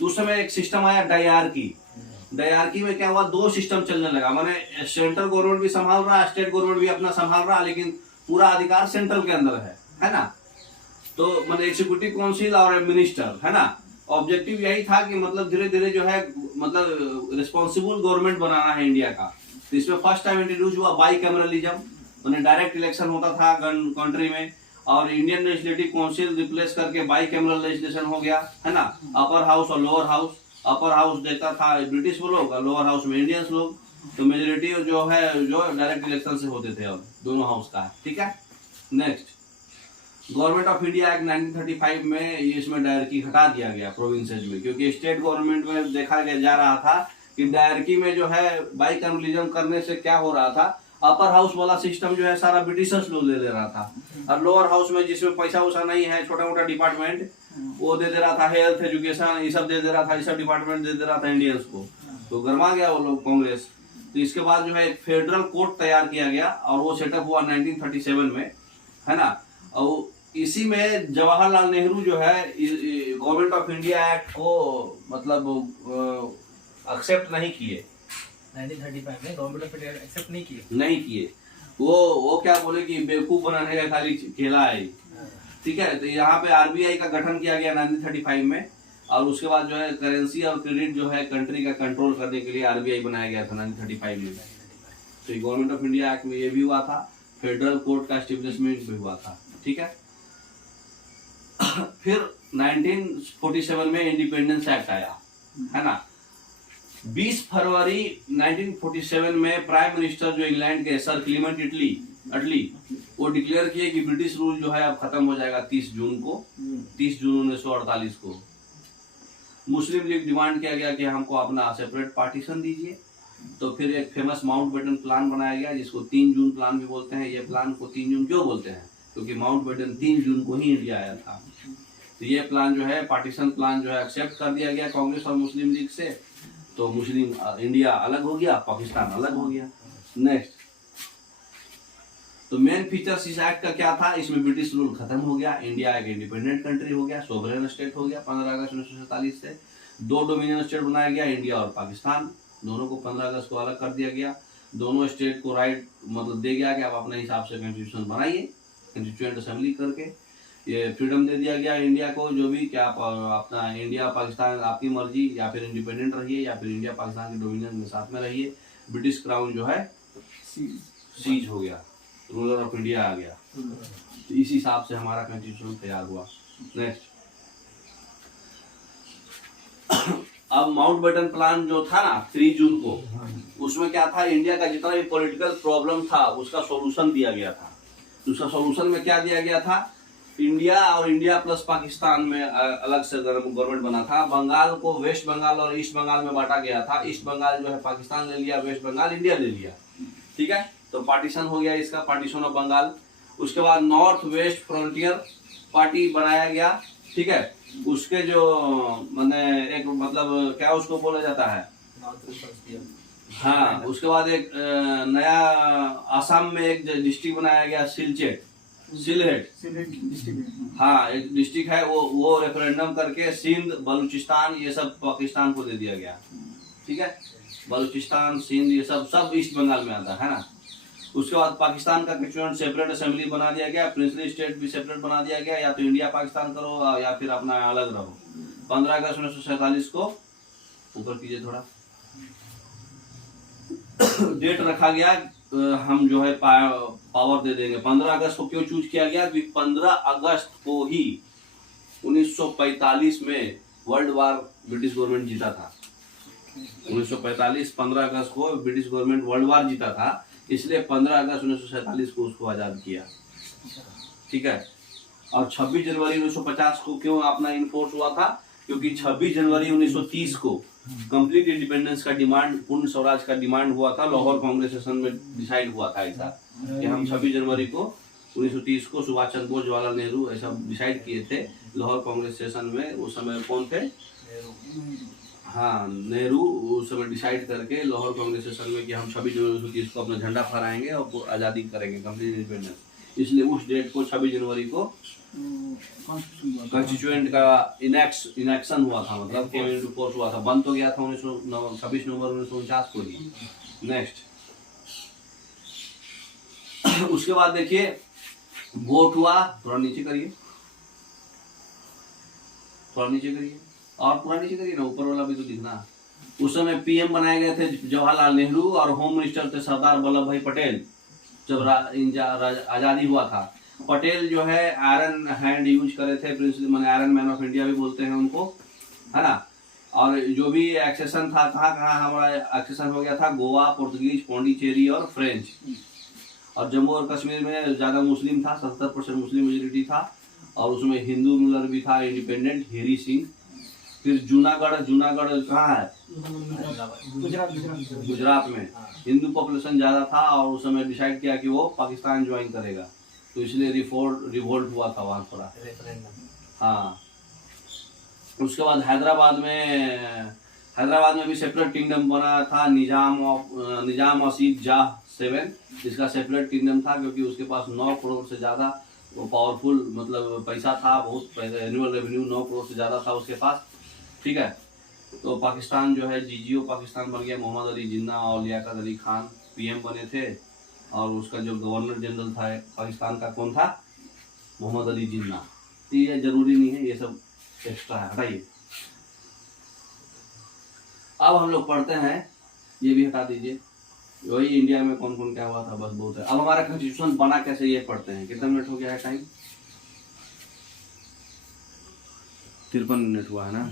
तो उस समय एक सिस्टम आया डायरकी। डायरकी में क्या हुआ, दो सिस्टम चलने लगा, माने सेंट्रल गवर्नमेंट भी संभाल रहा, स्टेट गवर्नमेंट भी अपना संभाल रहा, लेकिन पूरा अधिकार सेंट्रल के अंदर है ना। तो मतलब एग्जीक्यूटिव काउंसिल और मिनिस्टर, है ना। ऑब्जेक्टिव यही था कि मतलब धीरे धीरे जो है मतलब रिस्पॉन्सिबल गवर्नमेंट बनाना है इंडिया का। तो इसमें फर्स्ट टाइम इंट्रोड्यूस हुआ बाई कैमरलिज्म, मैंने डायरेक्ट इलेक्शन होता था कंट्री में, और इंडियन लेजिस्लेटिव काउंसिल रिप्लेस करके बाई कैमरल लेजिस्लेशन हो गया, है ना। अपर हाउस और लोअर हाउस, अपर हाउस देखता था ब्रिटिश लोग और लोअर हाउस में इंडियंस लोग, तो मेजोरिटी जो है जो डायरेक्ट इलेक्शन से होते थे और दोनों हाउस का, ठीक है। Next, government of India act 1935 में ये इसमें डायरकी हटा दिया गया प्रोविंसेस में, क्योंकि स्टेट गवर्नमेंट में देखा जा रहा था कि डायरकी में जो है बाई कैमरलिज्म करने से क्या हो रहा था, अपर हाउस वाला सिस्टम जो है सारा ब्रिटिशर्स लोग ले रहा था, और लोअर हाउस में जिसमें पैसा वैसा नहीं है, छोटा मोटा डिपार्टमेंट वो दे रहा था, हेल्थ एजुकेशन ये सब दे रहा था, ये सब डिपार्टमेंट दे रहा था इंडियंस को। तो गरमा गया वो लोग कांग्रेस। तो इसके बाद जो है एक फेडरल कोर्ट तैयार किया गया और वो सेटअप हुआ 1937 में, है ना। और इसी में जवाहरलाल नेहरू जो है गवर्नमेंट ऑफ इंडिया एक्ट को मतलब एक्सेप्ट नहीं किए, 1935 में गवर्नमेंट ऑफ इंडिया एक्सेप्ट नहीं किए। वो क्या बोले कि बेवकूफ बनाने का खाली खेला है, ठीक है। तो यहाँ पे आरबीआई का गठन किया गया 1935 में, और उसके बाद जो है करेंसी और क्रेडिट जो है कंट्री का कंट्रोल करने के लिए आरबीआई बनाया गया था 1935 में। तो गवर्नमेंट ऑफ इंडिया एक्ट में ये भी हुआ था, फेडरल कोर्ट का एस्टेब्लिशमेंट भी हुआ था, ठीक है। फिर 1947 में इंडिपेंडेंस एक्ट आया, है ना। 20 फरवरी 1947 में प्राइम मिनिस्टर जो इंग्लैंड के सर क्लीमेंट अटली वो डिक्लेयर किए कि ब्रिटिश रूल जो है अब खत्म हो जाएगा 30 जून 1948 को। मुस्लिम लीग डिमांड किया गया कि हमको अपना सेपरेट पार्टीशन दीजिए, तो फिर एक फेमस माउंटबेटन प्लान बनाया गया, जिसको 3 जून प्लान भी बोलते हैं। ये प्लान को 3 जून क्यों बोलते हैं, क्योंकि माउंटबेटन 3 जून को ही इंडिया आया था। तो ये प्लान जो है पार्टीशन प्लान जो है एक्सेप्ट कर दिया गया कांग्रेस और मुस्लिम लीग से, तो मुस्लिम इंडिया अलग हो गया, पाकिस्तान अलग हो गया। नेक्स्ट, तो मेन फीचर्स इस एक्ट का क्या था, इसमें ब्रिटिश रूल खत्म हो गया, इंडिया एक इंडिपेंडेंट कंट्री हो गया, सोवरेन स्टेट हो गया 15 अगस्त 1947 से। 2 डोमिनियन स्टेट बनाया गया, इंडिया और पाकिस्तान, दोनों को 15 अगस्त को अलग कर दिया गया। दोनों स्टेट को राइट मतलब दे गया कि आप अपने हिसाब से कॉन्स्टिट्यूशन बनाइए, कॉन्स्टिट्यूएंट असेंबली करके। ये फ्रीडम दे दिया गया इंडिया को, जो भी क्या आप अपना इंडिया पाकिस्तान आपकी मर्जी, या फिर इंडिपेंडेंट रहिए या फिर इंडिया पाकिस्तान के डोमिनियन में साथ में रहिए। ब्रिटिश क्राउन जो है सीज हो गया, रूलर ऑफ इंडिया आ गया। तो इसी हिसाब से हमारा कॉन्स्टिट्यूशन तैयार हुआ। नेक्स्ट, अब माउंटबेटन प्लान जो था ना 3 जून को, उसमें क्या था, इंडिया का जितना भी पॉलिटिकल प्रॉब्लम था उसका सॉल्यूशन दिया गया था। उसका सॉल्यूशन में क्या दिया गया था, इंडिया और इंडिया प्लस पाकिस्तान में अलग से गवर्नमेंट बना था। बंगाल को वेस्ट बंगाल और ईस्ट बंगाल में बांटा गया था। ईस्ट बंगाल जो है पाकिस्तान ले लिया, वेस्ट बंगाल इंडिया ले लिया, ठीक है। तो पार्टीशन हो गया इसका, पार्टीशन ऑफ बंगाल। उसके बाद नॉर्थ वेस्ट फ्रंटियर पार्टी बनाया गया, ठीक है। उसके जो मैंने एक मतलब क्या उसको बोला जाता है, हाँ उसके बाद एक नया आसाम में एक डिस्ट्रिक्ट बनाया गया सिलचर, सिलहेट, हाँ एक डिस्ट्रिक्ट है, वो रेफरेंडम करके सिंध बलूचिस्तान ये सब पाकिस्तान को दे दिया गया। ठीक है, बलूचिस्तान सिंध ये सब ईस्ट बंगाल में आता है ना। उसके बाद पाकिस्तान का कंस्टिट्यूएंट सेपरेट असेंबली बना दिया गया, प्रिंसली स्टेट भी सेपरेट बना दिया गया, या तो इंडिया पाकिस्तान करो या फिर अपना अलग रहो। 15 अगस्त 1947 को ऊपर कीजिए थोड़ा डेट रखा गया, हम जो है पावर दे देंगे। 15 अगस्त को क्यों चूज किया गया? 15 अगस्त को ही 1945 में वर्ल्ड वार ब्रिटिश गवर्नमेंट जीता था। 1945 15 अगस्त को ब्रिटिश गवर्नमेंट वर्ल्ड वार जीता था, इसलिए 15 अगस्त 1947 को उसको आजाद किया। ठीक है, और 26 जनवरी 1950 को क्यों अपना इन्फोर्स हुआ था? क्योंकि 26 जनवरी 1930 को कंप्लीट इंडिपेंडेंस का डिमांड, पूर्ण स्वराज का डिमांड हुआ था, लाहौर कांग्रेस सेशन में डिसाइड हुआ था ऐसा कि हम 26 जनवरी को 1930 को सुभाष चंद्र बोस, जवाहरलाल नेहरू ऐसा डिसाइड किए थे लाहौर कांग्रेस सेशन में। उस समय कौन थे? हाँ नेहरू, उस समय डिसाइड करके लाहौर कांग्रेस सेशन में कि हम 26 जनवरी 1930 को अपना झंडा फहराएंगे और आज़ादी करेंगे, कंप्लीट इंडिपेंडेंस। इसलिए उस डेट को 26 जनवरी को कॉन्स्टिट्यूएंट का इनेक्शन हुआ था, मतलब केम इनटू फोर्स हुआ था, बंद तो गया था 26 नवंबर 1949 को ही। नेक्स्ट उसके बाद देखिए वोट हुआ, थोड़ा नीचे करिए, थोड़ा नीचे करिए और पूरा नीचे करिए ना, ऊपर वाला भी तो दिखना। उस समय पीएम बनाए गए थे जवाहरलाल नेहरू और होम मिनिस्टर थे सरदार वल्लभ भाई पटेल। जब आजादी हुआ था, पटेल जो है आयरन हैंड यूज करे थे, मैंने आयरन मैन ऑफ इंडिया भी बोलते हैं उनको, है ना। और जो भी एक्सेशन था, कहाँ कहाँ हमारा एक्सेशन हो गया था? गोवा, पुर्तगीज, पौंडीचेरी और फ्रेंच। और जम्मू और कश्मीर में ज्यादा मुस्लिम था, 70% मुस्लिम मेजोरिटी था, और उसमें हिंदू रूलर भी था इंडिपेंडेंट हेरी सिंह। फिर जूनागढ़ कहाँ है? गुजरात में हिंदू पॉपुलेशन ज्यादा था, और उस समय डिसाइड किया कि वो पाकिस्तान ज्वाइन करेगा, तो इसलिए रिवोल्ट हुआ था वहां थोड़ा। हाँ, उसके बाद हैदराबाद में भी सेपरेट किंगडम बना था, निजाम असीद जाह 7, जिसका सेपरेट किंगडम था क्योंकि उसके पास 9 करोड़ से ज्यादा पावरफुल मतलब पैसा था, बहुत एनुअल रेवेन्यू 9 करोड़ से ज्यादा था उसके पास। ठीक है, तो पाकिस्तान जो है जीजीओ पाकिस्तान बन गया। मोहम्मद अली जिन्ना और लियाकत अली खान पीएम बने थे, और उसका जो गवर्नर जनरल था पाकिस्तान का कौन था? मोहम्मद अली जिन्ना। तो ये जरूरी नहीं है, ये सब एक्स्ट्रा है, हटाइए। अब हम लोग पढ़ते हैं, ये भी हटा दीजिए, वही इंडिया में कौन कौन क्या हुआ था, बस बहुत है। अब हमारा कॉन्स्टिट्यूशन बना कैसे, ये पढ़ते हैं। कितना मिनट हो गया है टाइम? 53 मिनट हुआ है ना,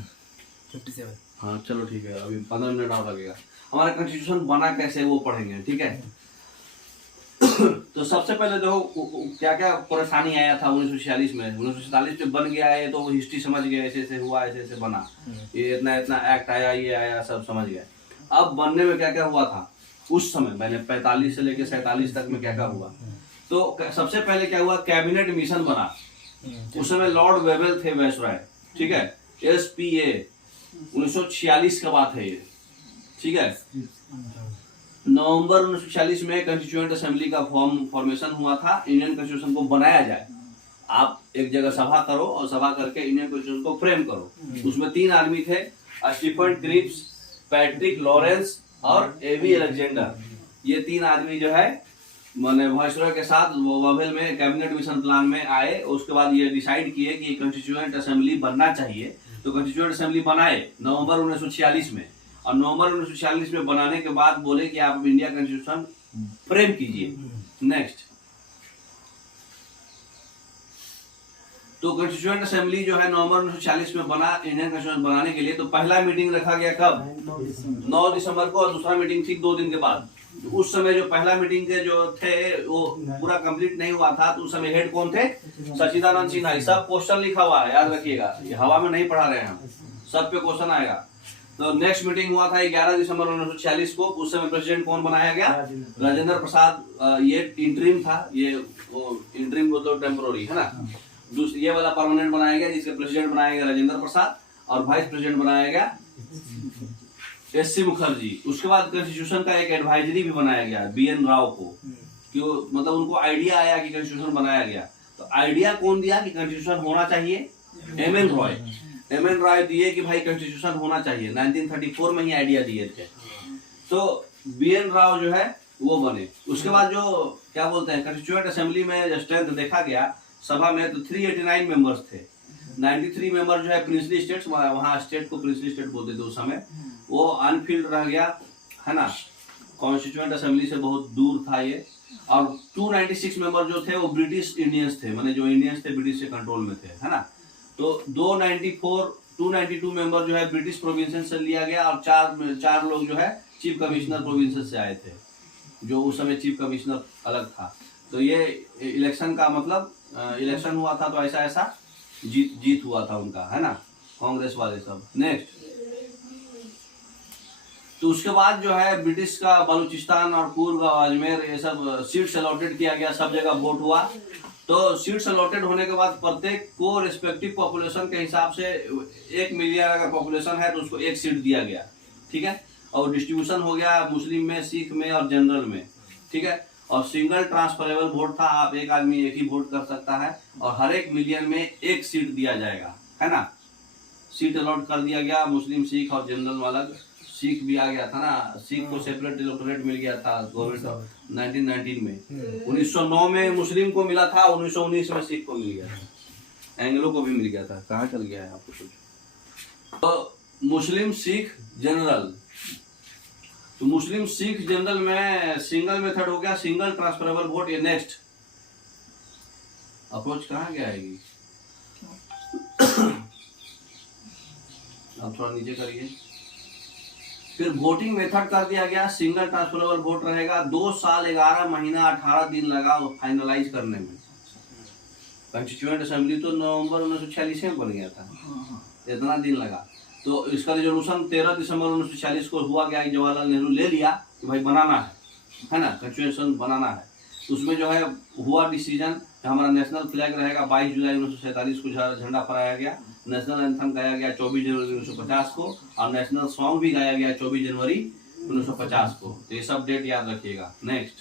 57। हाँ चलो ठीक है, अभी 15 मिनट और लगेगा। हमारा कॉन्स्टिट्यूशन बना कैसे वो पढ़ेंगे, ठीक है। तो सबसे पहले देखो क्या क्या परेशानी आया था 1946 में। 1947 में बन गया है, तो हिस्ट्री समझ गए, ऐसे ऐसे हुआ, ऐसे ऐसे बना, ये इतना इतना एक्ट आया, ये आया, सब समझ गए। अब बनने में क्या क्या हुआ था उस समय, मैंने 45 से लेकर 47 तक में क्या क्या हुआ। तो सबसे पहले क्या हुआ? कैबिनेट मिशन बना। उस समय लॉर्ड वेवेल थे वायसराय, ठीक है। SPA 1946 का बात है ये, ठीक है। नवंबर 1946 में कॉन्स्टिट्यूएंट असेंबली का फॉर्मेशन हुआ था, इंडियन कॉन्स्टिट्यूशन को बनाया जाए। आप एक जगह सभा करो और सभा करके इंडियन कॉन्स्टिट्यूशन को फ्रेम करो। उसमें 3 आदमी थे, स्टीफन क्रिप्स, पैट्रिक लॉरेंस और एवी अलेक्जेंडर। ये 3 आदमी जो है मैंने वायसराय के साथ वेवेल में कैबिनेट मिशन प्लान में आए। उसके बाद ये डिसाइड किए कि कॉन्स्टिट्यूएंट असेंबली बनना चाहिए, तो कॉन्स्टिट्यूएंट असेंबली बनाए नवंबर 1946 में। और नवंबर 1946 में बनाने के बाद बोले कि आप इंडिया कॉन्स्टिट्यूशन फ्रेम कीजिए। नेक्स्ट, तो कॉन्स्टिट्यूएंट असेंबली जो है नवंबर 1946 में बना इंडियन कॉन्स्टिट्यूशन बनाने के लिए। तो पहला मीटिंग रखा गया कब? 9 दिसंबर को, और दूसरा मीटिंग ठीक 2 दिन के बाद। तो उस समय जो पहला मीटिंग के जो थे वो पूरा कंप्लीट नहीं हुआ था, तो उस समय हेड कौन थे? सच्चिदानंद सिन्हा। सब क्वेश्चन लिखा हुआ है, याद रखिएगा, ये हवा में नहीं पढ़ा रहे हैं हम, सब पे क्वेश्चन आएगा। तो नेक्स्ट मीटिंग हुआ था 11 दिसंबर 1946 को। उस समय प्रेसिडेंट कौन बनाया गया? राजेंद्र प्रसाद। ये इंटरिम था, ये इंटरिम मतलब टेम्पोररी है ना। ये वाला परमानेंट बनाया गया, जिसके प्रेसिडेंट बनाया गया राजेंद्र प्रसाद और वाइस प्रेसिडेंट बनाया गया एस.सी. मुखर्जी। उसके बाद कॉन्स्टिट्यूशन का एक एडवाइजरी भी बनाया गया B.N. राव को, कि मतलब उनको आइडिया आया कि कॉन्स्टिट्यूशन बनाया गया। तो आइडिया कौन दिया कि कॉन्स्टिट्यूशन होना चाहिए? M.N. रॉय। M.N. रॉय दिए कि भाई कॉन्स्टिट्यूशन होना चाहिए, 1934 में ही आइडिया दिए थे। तो B.N. राव जो है वो बने। उसके बाद जो क्या बोलते हैं, कॉन्स्टिट्यूएंट असेंबली में स्ट्रेंथ देखा गया सभा में, तो 389 मेंबर्स थे। 93 मेंबर जो है प्रिंसली स्टेट्स, वहाँ स्टेट को प्रिंसली स्टेट बोलते थे उस समय, वो अनफिल्ड रह गया, है ना। कॉन्स्टिट्यूएंट असेंबली से बहुत दूर था ये। और 296 मेंबर जो थे वो ब्रिटिश इंडियंस थे, माने जो इंडियंस थे ब्रिटिश के कंट्रोल में थे, है ना। तो 292 मेंबर जो है ब्रिटिश प्रोविंसेस से लिया गया, और चार लोग जो है चीफ कमिश्नर प्रोविंसेस से आए थे, जो उस समय चीफ कमिश्नर अलग था। तो ये इलेक्शन का मतलब इलेक्शन हुआ था, तो ऐसा जीत हुआ था उनका, है ना, कांग्रेस वाले सब। नेक्स्ट, तो उसके बाद जो है ब्रिटिश का बलूचिस्तान और पूर्व अजमेर ये सब सीट्स अलॉटेड किया गया, सब जगह वोट हुआ। तो सीट्स अलॉटेड होने के बाद प्रत्येक को रिस्पेक्टिव पॉपुलेशन के हिसाब से 1 मिलियन अगर पॉपुलेशन है तो उसको 1 सीट दिया गया, ठीक है। और डिस्ट्रीब्यूशन हो गया मुस्लिम में, सिख में और जनरल में, ठीक है। और सिंगल ट्रांसफरेबल वोट था, आप एक आदमी एक ही वोट कर सकता है, और हर एक मिलियन में 1 सीट दिया जाएगा, है ना। सीट अलॉट कर दिया गया, मुस्लिम, सिख और जनरल वाला। सिख भी आ गया था ना, सिख को सेपरेट इलेक्टोरेट मिल गया था गवर्नमेंट 1919 में। 1909 में मुस्लिम को मिला था, 1919 में सिख को मिल गया था, एंग्लो को भी मिल गया था। कहाँ चल गया है आपको कुछ? तो मुस्लिम, सिख, जनरल, तो मुस्लिम, सिख, जनरल में सिंगल मेथड हो गया, सिंगल ट्रांसफरेबल वोट। ये नेक्स्ट अप्रोच कहाँ गया है? अब थोड़ा नीचे करिए। फिर वोटिंग मेथड कर दिया गया, सिंगल ट्रांसफरेबल वोट रहेगा। 2 साल 11 महीना 18 दिन लगा फाइनलाइज करने में। कॉन्स्टिट्यूएंट असेंबली तो नवंबर 1946 में बन गया था, इतना दिन लगा। तो इसका रिजोल्यूशन 13 दिसंबर 1946 को हुआ गया कि जवाहरलाल नेहरू ले लिया कि भाई बनाना है ना, कॉन्स्टिट्यूशन बनाना है। तो उसमें जो है हुआ डिसीजन, हमारा नेशनल फ्लैग रहेगा। 22 जुलाई 1947 को झंडा फहराया गया, नेशनल एंथम गाया गया 24 जनवरी 1950 को, और नेशनल सॉन्ग भी गाया गया 24 जनवरी 1950 को। तो ये सब डेट याद रखिएगा। नेक्स्ट,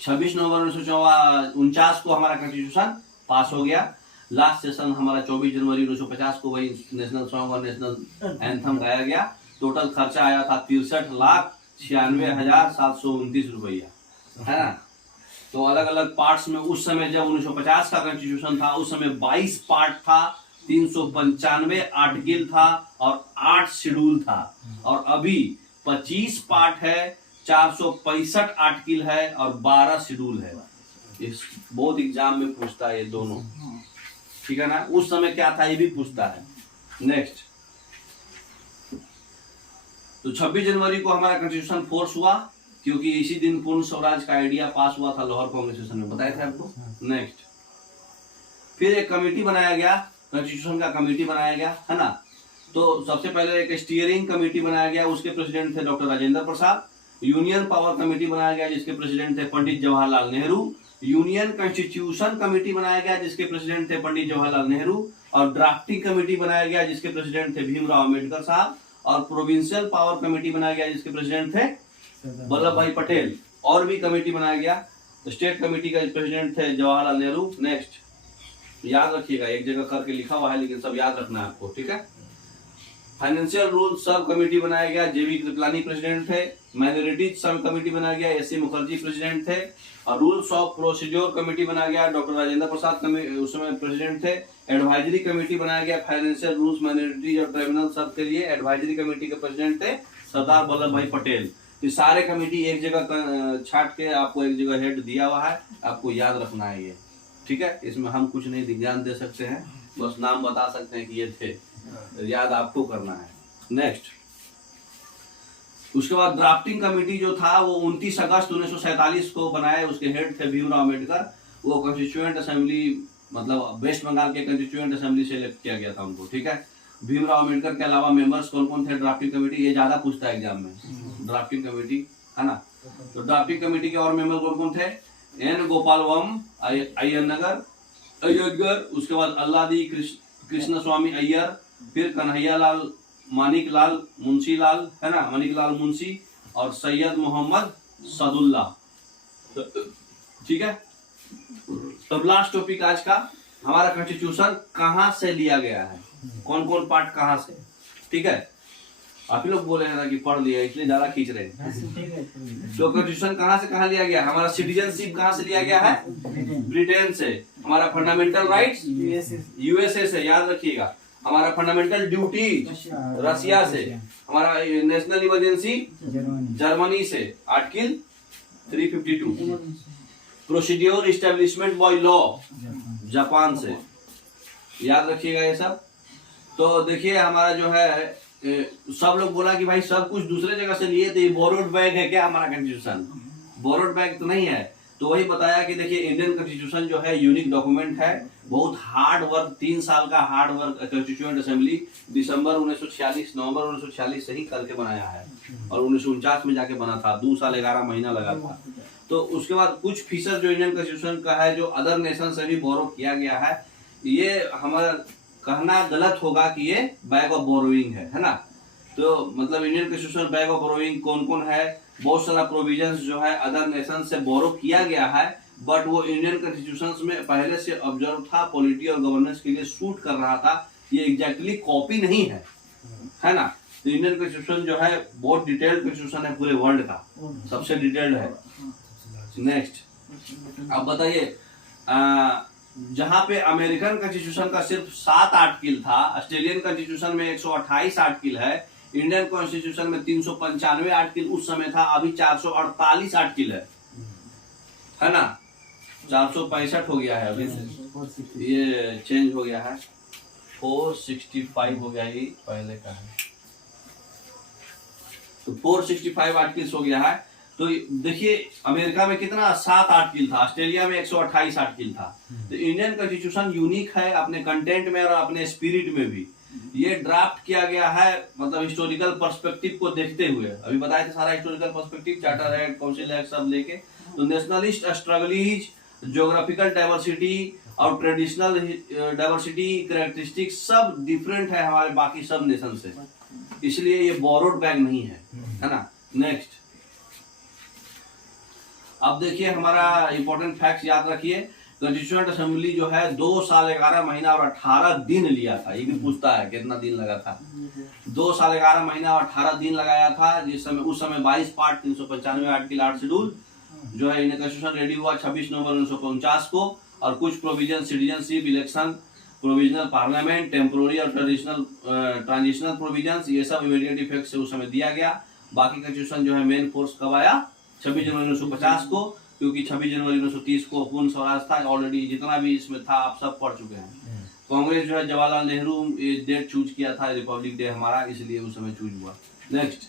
26 नवंबर 1949 को हमारा कॉन्स्टिट्यूशन पास हो गया। लास्ट सेशन हमारा 24 जनवरी 1950 को वही नेशनल सॉन्ग और नेशनल एंथम गाया गया। टोटल खर्चा आया था 63,96,729 रुपया, है ना। तो अलग अलग पार्ट्स में उस समय जब 1950 का कॉन्स्टिट्यूशन था उस समय 22 पार्ट था, 395 आर्टिकल था और 8 शेड्यूल था। और अभी 25 पार्ट है, 465 आर्टिकल है और 12 शेड्यूल है। इस बोर्ड एग्जाम में पूछता है ये दोनों, ठीक है ना। उस समय क्या था ये भी पूछता है। नेक्स्ट, तो 26 जनवरी को हमारा कॉन्स्टिट्यूशन फोर्स हुआ, क्योंकि इसी दिन पूर्ण स्वराज का आइडिया पास हुआ था लाहौर कांग्रेस सेशन में, बताया था आपको। नेक्स्ट, फिर एक कमेटी बनाया गया, कॉन्स्टिट्यूशन का कमेटी बनाया गया, है ना। तो सबसे पहले एक स्टीयरिंग कमेटी बनाया गया, उसके प्रेसिडेंट थे doctor Rajendra Prasad. Union power committee बनाया गया, जिसके प्रेसिडेंट थे Pandit Jawaharlal Nehru. Union constitution committee बनाया गया, जिसके प्रेसिडेंट थे पंडित जवाहरलाल नेहरू। और ड्राफ्टिंग कमेटी बनाया गया, जिसके प्रेसिडेंट थे भीमराव अम्बेडकर साहब। और प्रोविंशियल पावर कमेटी बनाया गया, जिसके प्रेसिडेंट थे वल्लभ भाई पटेल। और भी कमेटी बनाया गया, स्टेट कमेटी का प्रेसिडेंट थे जवाहरलाल नेहरू। नेक्स्ट, याद रखिएगा, एक जगह करके लिखा हुआ है लेकिन सब याद रखना है आपको, ठीक है। फाइनेंशियल रूल सब कमेटी बनाया गया, जेवी कृपलानी प्रेसिडेंट थे। माइनॉरिटीज सब कमेटी बनाया गया, एस.सी. मुखर्जी प्रेसिडेंट थे। और रूल्स ऑफ प्रोसीड्योर कमेटी बनाया गया, डॉक्टर राजेंद्र प्रसाद उस समय प्रेसिडेंट थे। एडवाइजरी कमेटी बनाया गया, फाइनेंशियल रूल्स, माइनॉरिटीज और ट्राइब्यूनल सब के लिए एडवाइजरी कमेटी के प्रेसिडेंट थे सरदार वल्लभ भाई पटेल। ये सारे कमेटी एक जगह छाट के आपको एक जगह हेड दिया हुआ है, आपको याद रखना है ये, ठीक है। इसमें हम कुछ नहीं विज्ञान दे सकते हैं, बस नाम बता सकते हैं कि ये थे, याद आपको करना है। नेक्स्ट, उसके बाद ड्राफ्टिंग कमेटी जो था वो 29 अगस्त 1947 को बनाए, उसके हेड थे भीमराव अम्बेडकर। वो कॉन्स्टिट्यूएंट असेंबली, मतलब वेस्ट बंगाल के कॉन्स्टिट्यूएंट असेंबली से इलेक्ट किया गया था उनको, ठीक है। भीमराव अम्बेडकर के अलावा मेंबर्स कौन कौन थे ड्राफ्टिंग कमेटी, ये ज्यादा पूछता है एग्जाम में, ड्राफ्टिंग कमेटी, है ना। तो ड्राफ्टिंग कमेटी के और मेंबर कौन कौन थे? एन गोपालवम अय्यर नगर, अय्यर, उसके बाद अल्लादी कृष्ण स्वामी अय्यर, फिर कन्हैया लाल मानिक लाल मुंशी लाल, है ना, मानिक लाल मुंशी, और सैयद मोहम्मद सदुल्ला। ठीक है। तो लास्ट टॉपिक आज का, हमारा कॉन्स्टिट्यूशन कहां से लिया गया है, कौन कौन पार्ट कहां से। ठीक है, आप ही लोग बोले हैं ना कि पढ़ लिया इसलिए ज्यादा खींच रहे हैं। तो कॉन्स्टिट्यूशन कहां से कहां लिया गया, हमारा सिटीजनशिप कहां से लिया गया है, ब्रिटेन से। हमारा फंडामेंटल राइट्स यूएसए से, याद रखिएगा। हमारा फंडामेंटल ड्यूटी रसिया से। हमारा नेशनल इमरजेंसी जर्मनी से, article 352। Procedure establishment by law Japan से, याद रखिएगा ये सब। तो देखिए हमारा जो है सब लोग बोला कि भाई सब कुछ दूसरे जगह से लिए, तो ये बोरोड बैग है क्या हमारा कॉन्स्टिट्यूशन? बोरोड बैग तो नहीं है। तो वही बताया कि देखिए इंडियन कॉन्स्टिट्यूशन जो है यूनिक डॉक्यूमेंट है, बहुत हार्ड वर्क, 3 साल का हार्ड वर्क कॉन्स्टिट्यूएंट असेंबली दिसंबर 1946 नवंबर 1946 से ही करके बनाया है, और 1949 में जाके बना था, 2 साल 11 महीना लगा था। तो उसके बाद कुछ फीचर जो इंडियन कॉन्स्टिट्यूशन का है, जो अदर नेशन से भी बोरो किया गया है, ये हमारा कहना गलत होगा कि ये बैग ऑफ बोरोइंग है ना। तो मतलब Indian constitution bag of borrowing कौन कौन है, बहुत सारा प्रोविजंस जो है अदर नेशन से बोरो किया गया है, बट वो इंडियन कॉन्स्टिट्यूशन में पहले से ऑब्जर्व था, पॉलिटी और गवर्नेंस के लिए सूट कर रहा था, ये एग्जैक्टली कॉपी नहीं है ना। तो इंडियन कॉन्स्टिट्यूशन जो है बहुत डिटेल्ड कॉन्स्टिट्यूशन है, पूरे वर्ल्ड का सबसे डिटेल्ड है। नेक्स्ट, अब बताइए, जहां पे अमेरिकन कॉन्स्टिट्यूशन का सिर्फ 7 आर्टिकल था, ऑस्ट्रेलियन कॉन्स्टिट्यूशन में 128 आर्टिकल है, इंडियन कॉन्स्टिट्यूशन में 395 आर्टिकल उस समय था, अभी 448 आर्टिकल है ना। 465 हो गया है अभी, ये चेंज हो गया है, 465 हो गया, ये पहले का है, तो 465 आर्टिकल्स हो गया है। तो देखिए अमेरिका में कितना 7 आर्टिकल था, ऑस्ट्रेलिया में 128 आर्टिकल था। तो इंडियन कॉन्स्टिट्यूशन यूनिक है अपने कंटेंट में और अपने स्पिरिट में भी। ये ड्राफ्ट किया गया है मतलब हिस्टोरिकल पर्सपेक्टिव को देखते हुए, अभी बताया था सारा historical perspective, charter act, council act सब लेके। तो नेशनलिस्ट स्ट्रगलीज, ज्योग्राफिकल डाइवर्सिटी और ट्रेडिशनल डाइवर्सिटी कैरेक्टरिस्टिक सब डिफरेंट है हमारे बाकी सब नेशन से, इसलिए ये बोरोड बैग नहीं है ना। नेक्स्ट, अब देखिए हमारा इंपॉर्टेंट फैक्ट्स याद रखिए। कॉन्स्टिट्यूएंट असेंबली जो है 2 साल 11 महीना और 18 दिन लिया था, ये भी पूछता है कितना दिन लगा था। 2 साल 11 महीना और 18 दिन लगाया था, जिस समय उस समय 22 पार्ट 395 आर्टिकल 8 शेड्यूल जो है इंडियन कॉन्स्टिट्यूशन रेडी हुआ 26 नवंबर 1949 को, और कुछ provision citizenship, election, provisional parliament, temporary और ट्रांजिशनल प्रोविजंस, ये सब इमीडिएट इफेक्ट से उस समय दिया गया। बाकी कॉन्स्टिट्यूशन जो है मेन फोर्स कब आया, 26 जनवरी 1950 को, क्योंकि 26 जनवरी 1930 को पूर्ण स्वराज था। ऑलरेडी जितना भी इसमें था आप सब पढ़ चुके हैं। कांग्रेस जो है जवाहरलाल नेहरू डेट चूज किया था, रिपब्लिक डे हमारा, इसलिए उस समय चूज हुआ। नेक्स्ट,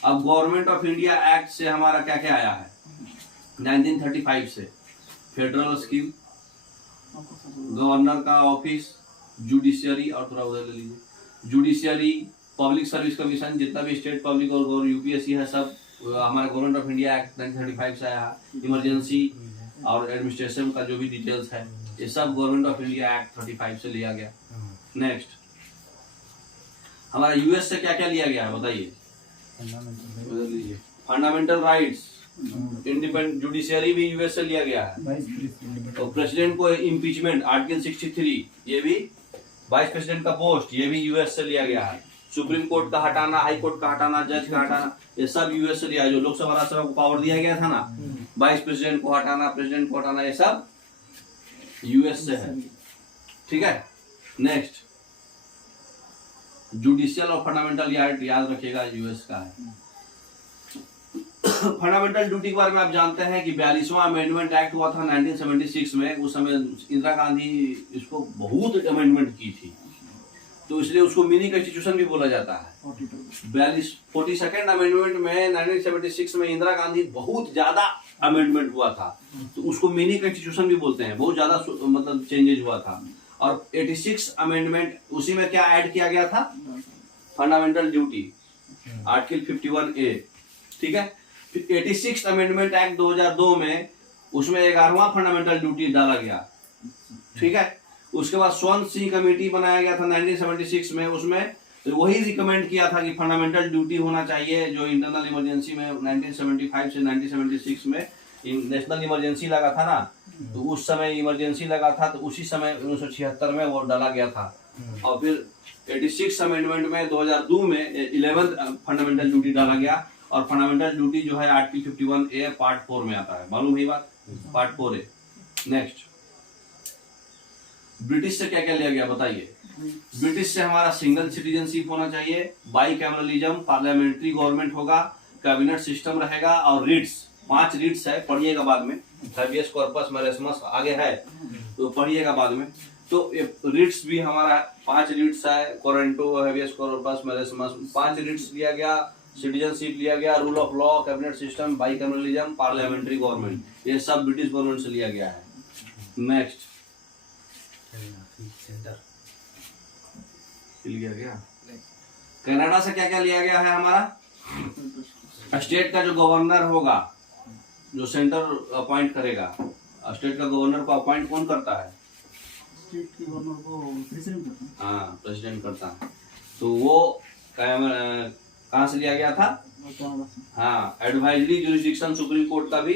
अब गवर्नमेंट ऑफ इंडिया एक्ट से हमारा क्या क्या आया है 1935 से, फेडरल स्कीम, गवर्नर का ऑफिस, जुडिशियरी, और थोड़ा उधर ले लीजिए, जुडिशियरी, पब्लिक सर्विस कमीशन, जितना भी स्टेट पब्लिक और यूपीएससी है सब हमारा गवर्नमेंट ऑफ इंडिया एक्ट 1935 से आया। इमरजेंसी और एडमिनिस्ट्रेशन का जो भी डिटेल्स है ये सब गवर्नमेंट ऑफ इंडिया एक्ट 35 से लिया गया। नेक्स्ट, हमारा यूएस से क्या क्या लिया गया है बताइए, फंडामेंटल राइट्स, इंडिपेंडेंट जुडिशियरी भी यूएस से लिया गया है, तो प्रेसिडेंट को इम्पीचमेंट आर्टिकल 63, ये भी वाइस प्रेसिडेंट का पोस्ट, ये भी यूएस से लिया गया है। सुप्रीम कोर्ट का हटाना, हाई कोर्ट का हटाना, जज का हटाना, ये सब यूएस से लिया। जो लोकसभा राज्यसभा को पावर दिया गया था ना, वाइस प्रेसिडेंट को हटाना, प्रेसिडेंट को हटाना, ये सब यूएस से है। ठीक है। नेक्स्ट, जुडिशियल और फंडामेंटल याद रखिएगा यूएस का है। फंडामेंटल ड्यूटी के बारे में आप जानते हैं कि 42वां अमेंडमेंट एक्ट हुआ था 1976 में। उस समय इंदिरा गांधी इसको बहुत अमेंडमेंट की थी, तो इसलिए उसको मिनी कॉन्स्टिट्यूशन भी बोला जाता है। 42nd अमेंडमेंट में 1976 में इंदिरा गांधी बहुत ज्यादा अमेंडमेंट हुआ था, तो उसको मिनी कॉन्स्टिट्यूशन भी बोलते हैं, बहुत ज्यादा मतलब चेंजेज हुआ था। और 86 अमेंडमेंट, उसी में क्या ऐड किया गया था, फंडामेंटल ड्यूटी, आर्टिकल 51A। ठीक है। 86 अमेंडमेंट एक्ट 2002 में उसमें 11वां फंडामेंटल ड्यूटी डाला गया, ठीक है। उसके बाद स्वर्ण सिंह कमेटी बनाया गया था 1976 में। उसमें वही रिकमेंड किया था कि फंडामेंटल ड्यूटी होना चाहिए। जो इंटरनल इमरजेंसी में 1975 से 1976 में नेशनल इमरजेंसी लगा था ना, तो उस समय इमरजेंसी लगा था, तो उसी समय 1976 में वो डाला गया था। और फिर 86 अमेंडमेंट में 2002 में 11th फंडामेंटल ड्यूटी डाला गया। और फंडामेंटल ड्यूटी जो है आर्टिकल 51A पार्ट 4 में आता है। मालूम है बात? पार्ट 4 है। नेक्स्ट, ब्रिटिश से क्या क्या लिया गया बताइए। ब्रिटिश से हमारा सिंगल सिटीजनशिप होना चाहिए, बाई कैमरलिज्म, पार्लियामेंट्री गवर्नमेंट होगा, कैबिनेट सिस्टम रहेगा, और रीट्स, 5 रीट्स है, पढ़िएगा बाद में। हैबियस कॉर्पस, मैरेस्मस आगे है तो पढ़िएगा बाद में। तो रीट्स भी हमारा 5 रीट्स है, कोरेंटो, हैबियस कॉर्पस, मैरेस्मस, 5 रीट्स लिया गया। सिटीजनशिप लिया गया, rule of law, cabinet system, by cameralism, parliamentary government, ये सब ब्रिटिश गवर्नमेंट से लिया गया है। नेक्स्ट, सेंटर लिया गया कनाडा से क्या क्या लिया गया है हमारा। स्टेट का जो गवर्नर होगा, जो सेंटर अपॉइंट करेगा, स्टेट का गवर्नर को अपॉइंट कौन करता है? स्टेट के गवर्नर को प्रेसिडेंट करते हैं। हाँ, प्रेसिडेंट करता है। तो वो कहाँ से लिया गया था? कनाडा से। हाँ, एडवाइजरी जुरिस्डिक्शन सुप्रीम कोर्ट का भी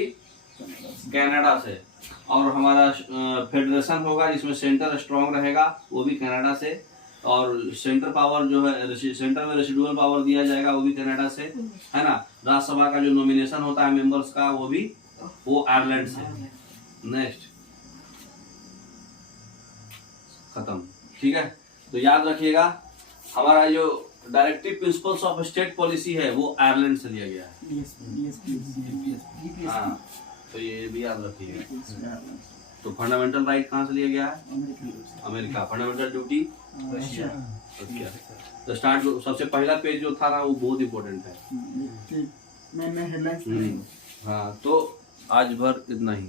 कनाडा से। और हमारा फेडरेशन होगा जिसमें सेंटर स्ट्रांग रहेगा, वो भी कनाडा से। और सेंटर पावर जो है, सेंटर में रेसिडुअल पावर दिया जाएगा, वो भी कनाडा से, है ना। राज्यसभा का जो नॉमिनेशन होता है मेंबर्स का, वो आयरलैंड से। नेक्स्ट, खत्म। ठीक है, तो याद रखिएगा हमारा जो directive principles of state policy है वो आयरलैंड से लिया गया है। हाँ, तो ये भी याद रखिएगा। तो फंडामेंटल राइट कहाँ से लिया गया है? अमेरिका। Fundamental duty Russia. तो स्टार्ट, सबसे पहला पेज जो था ना, वो बहुत इंपॉर्टेंट है। मैं हेडलाइंस। हाँ, तो आज भर इतना ही।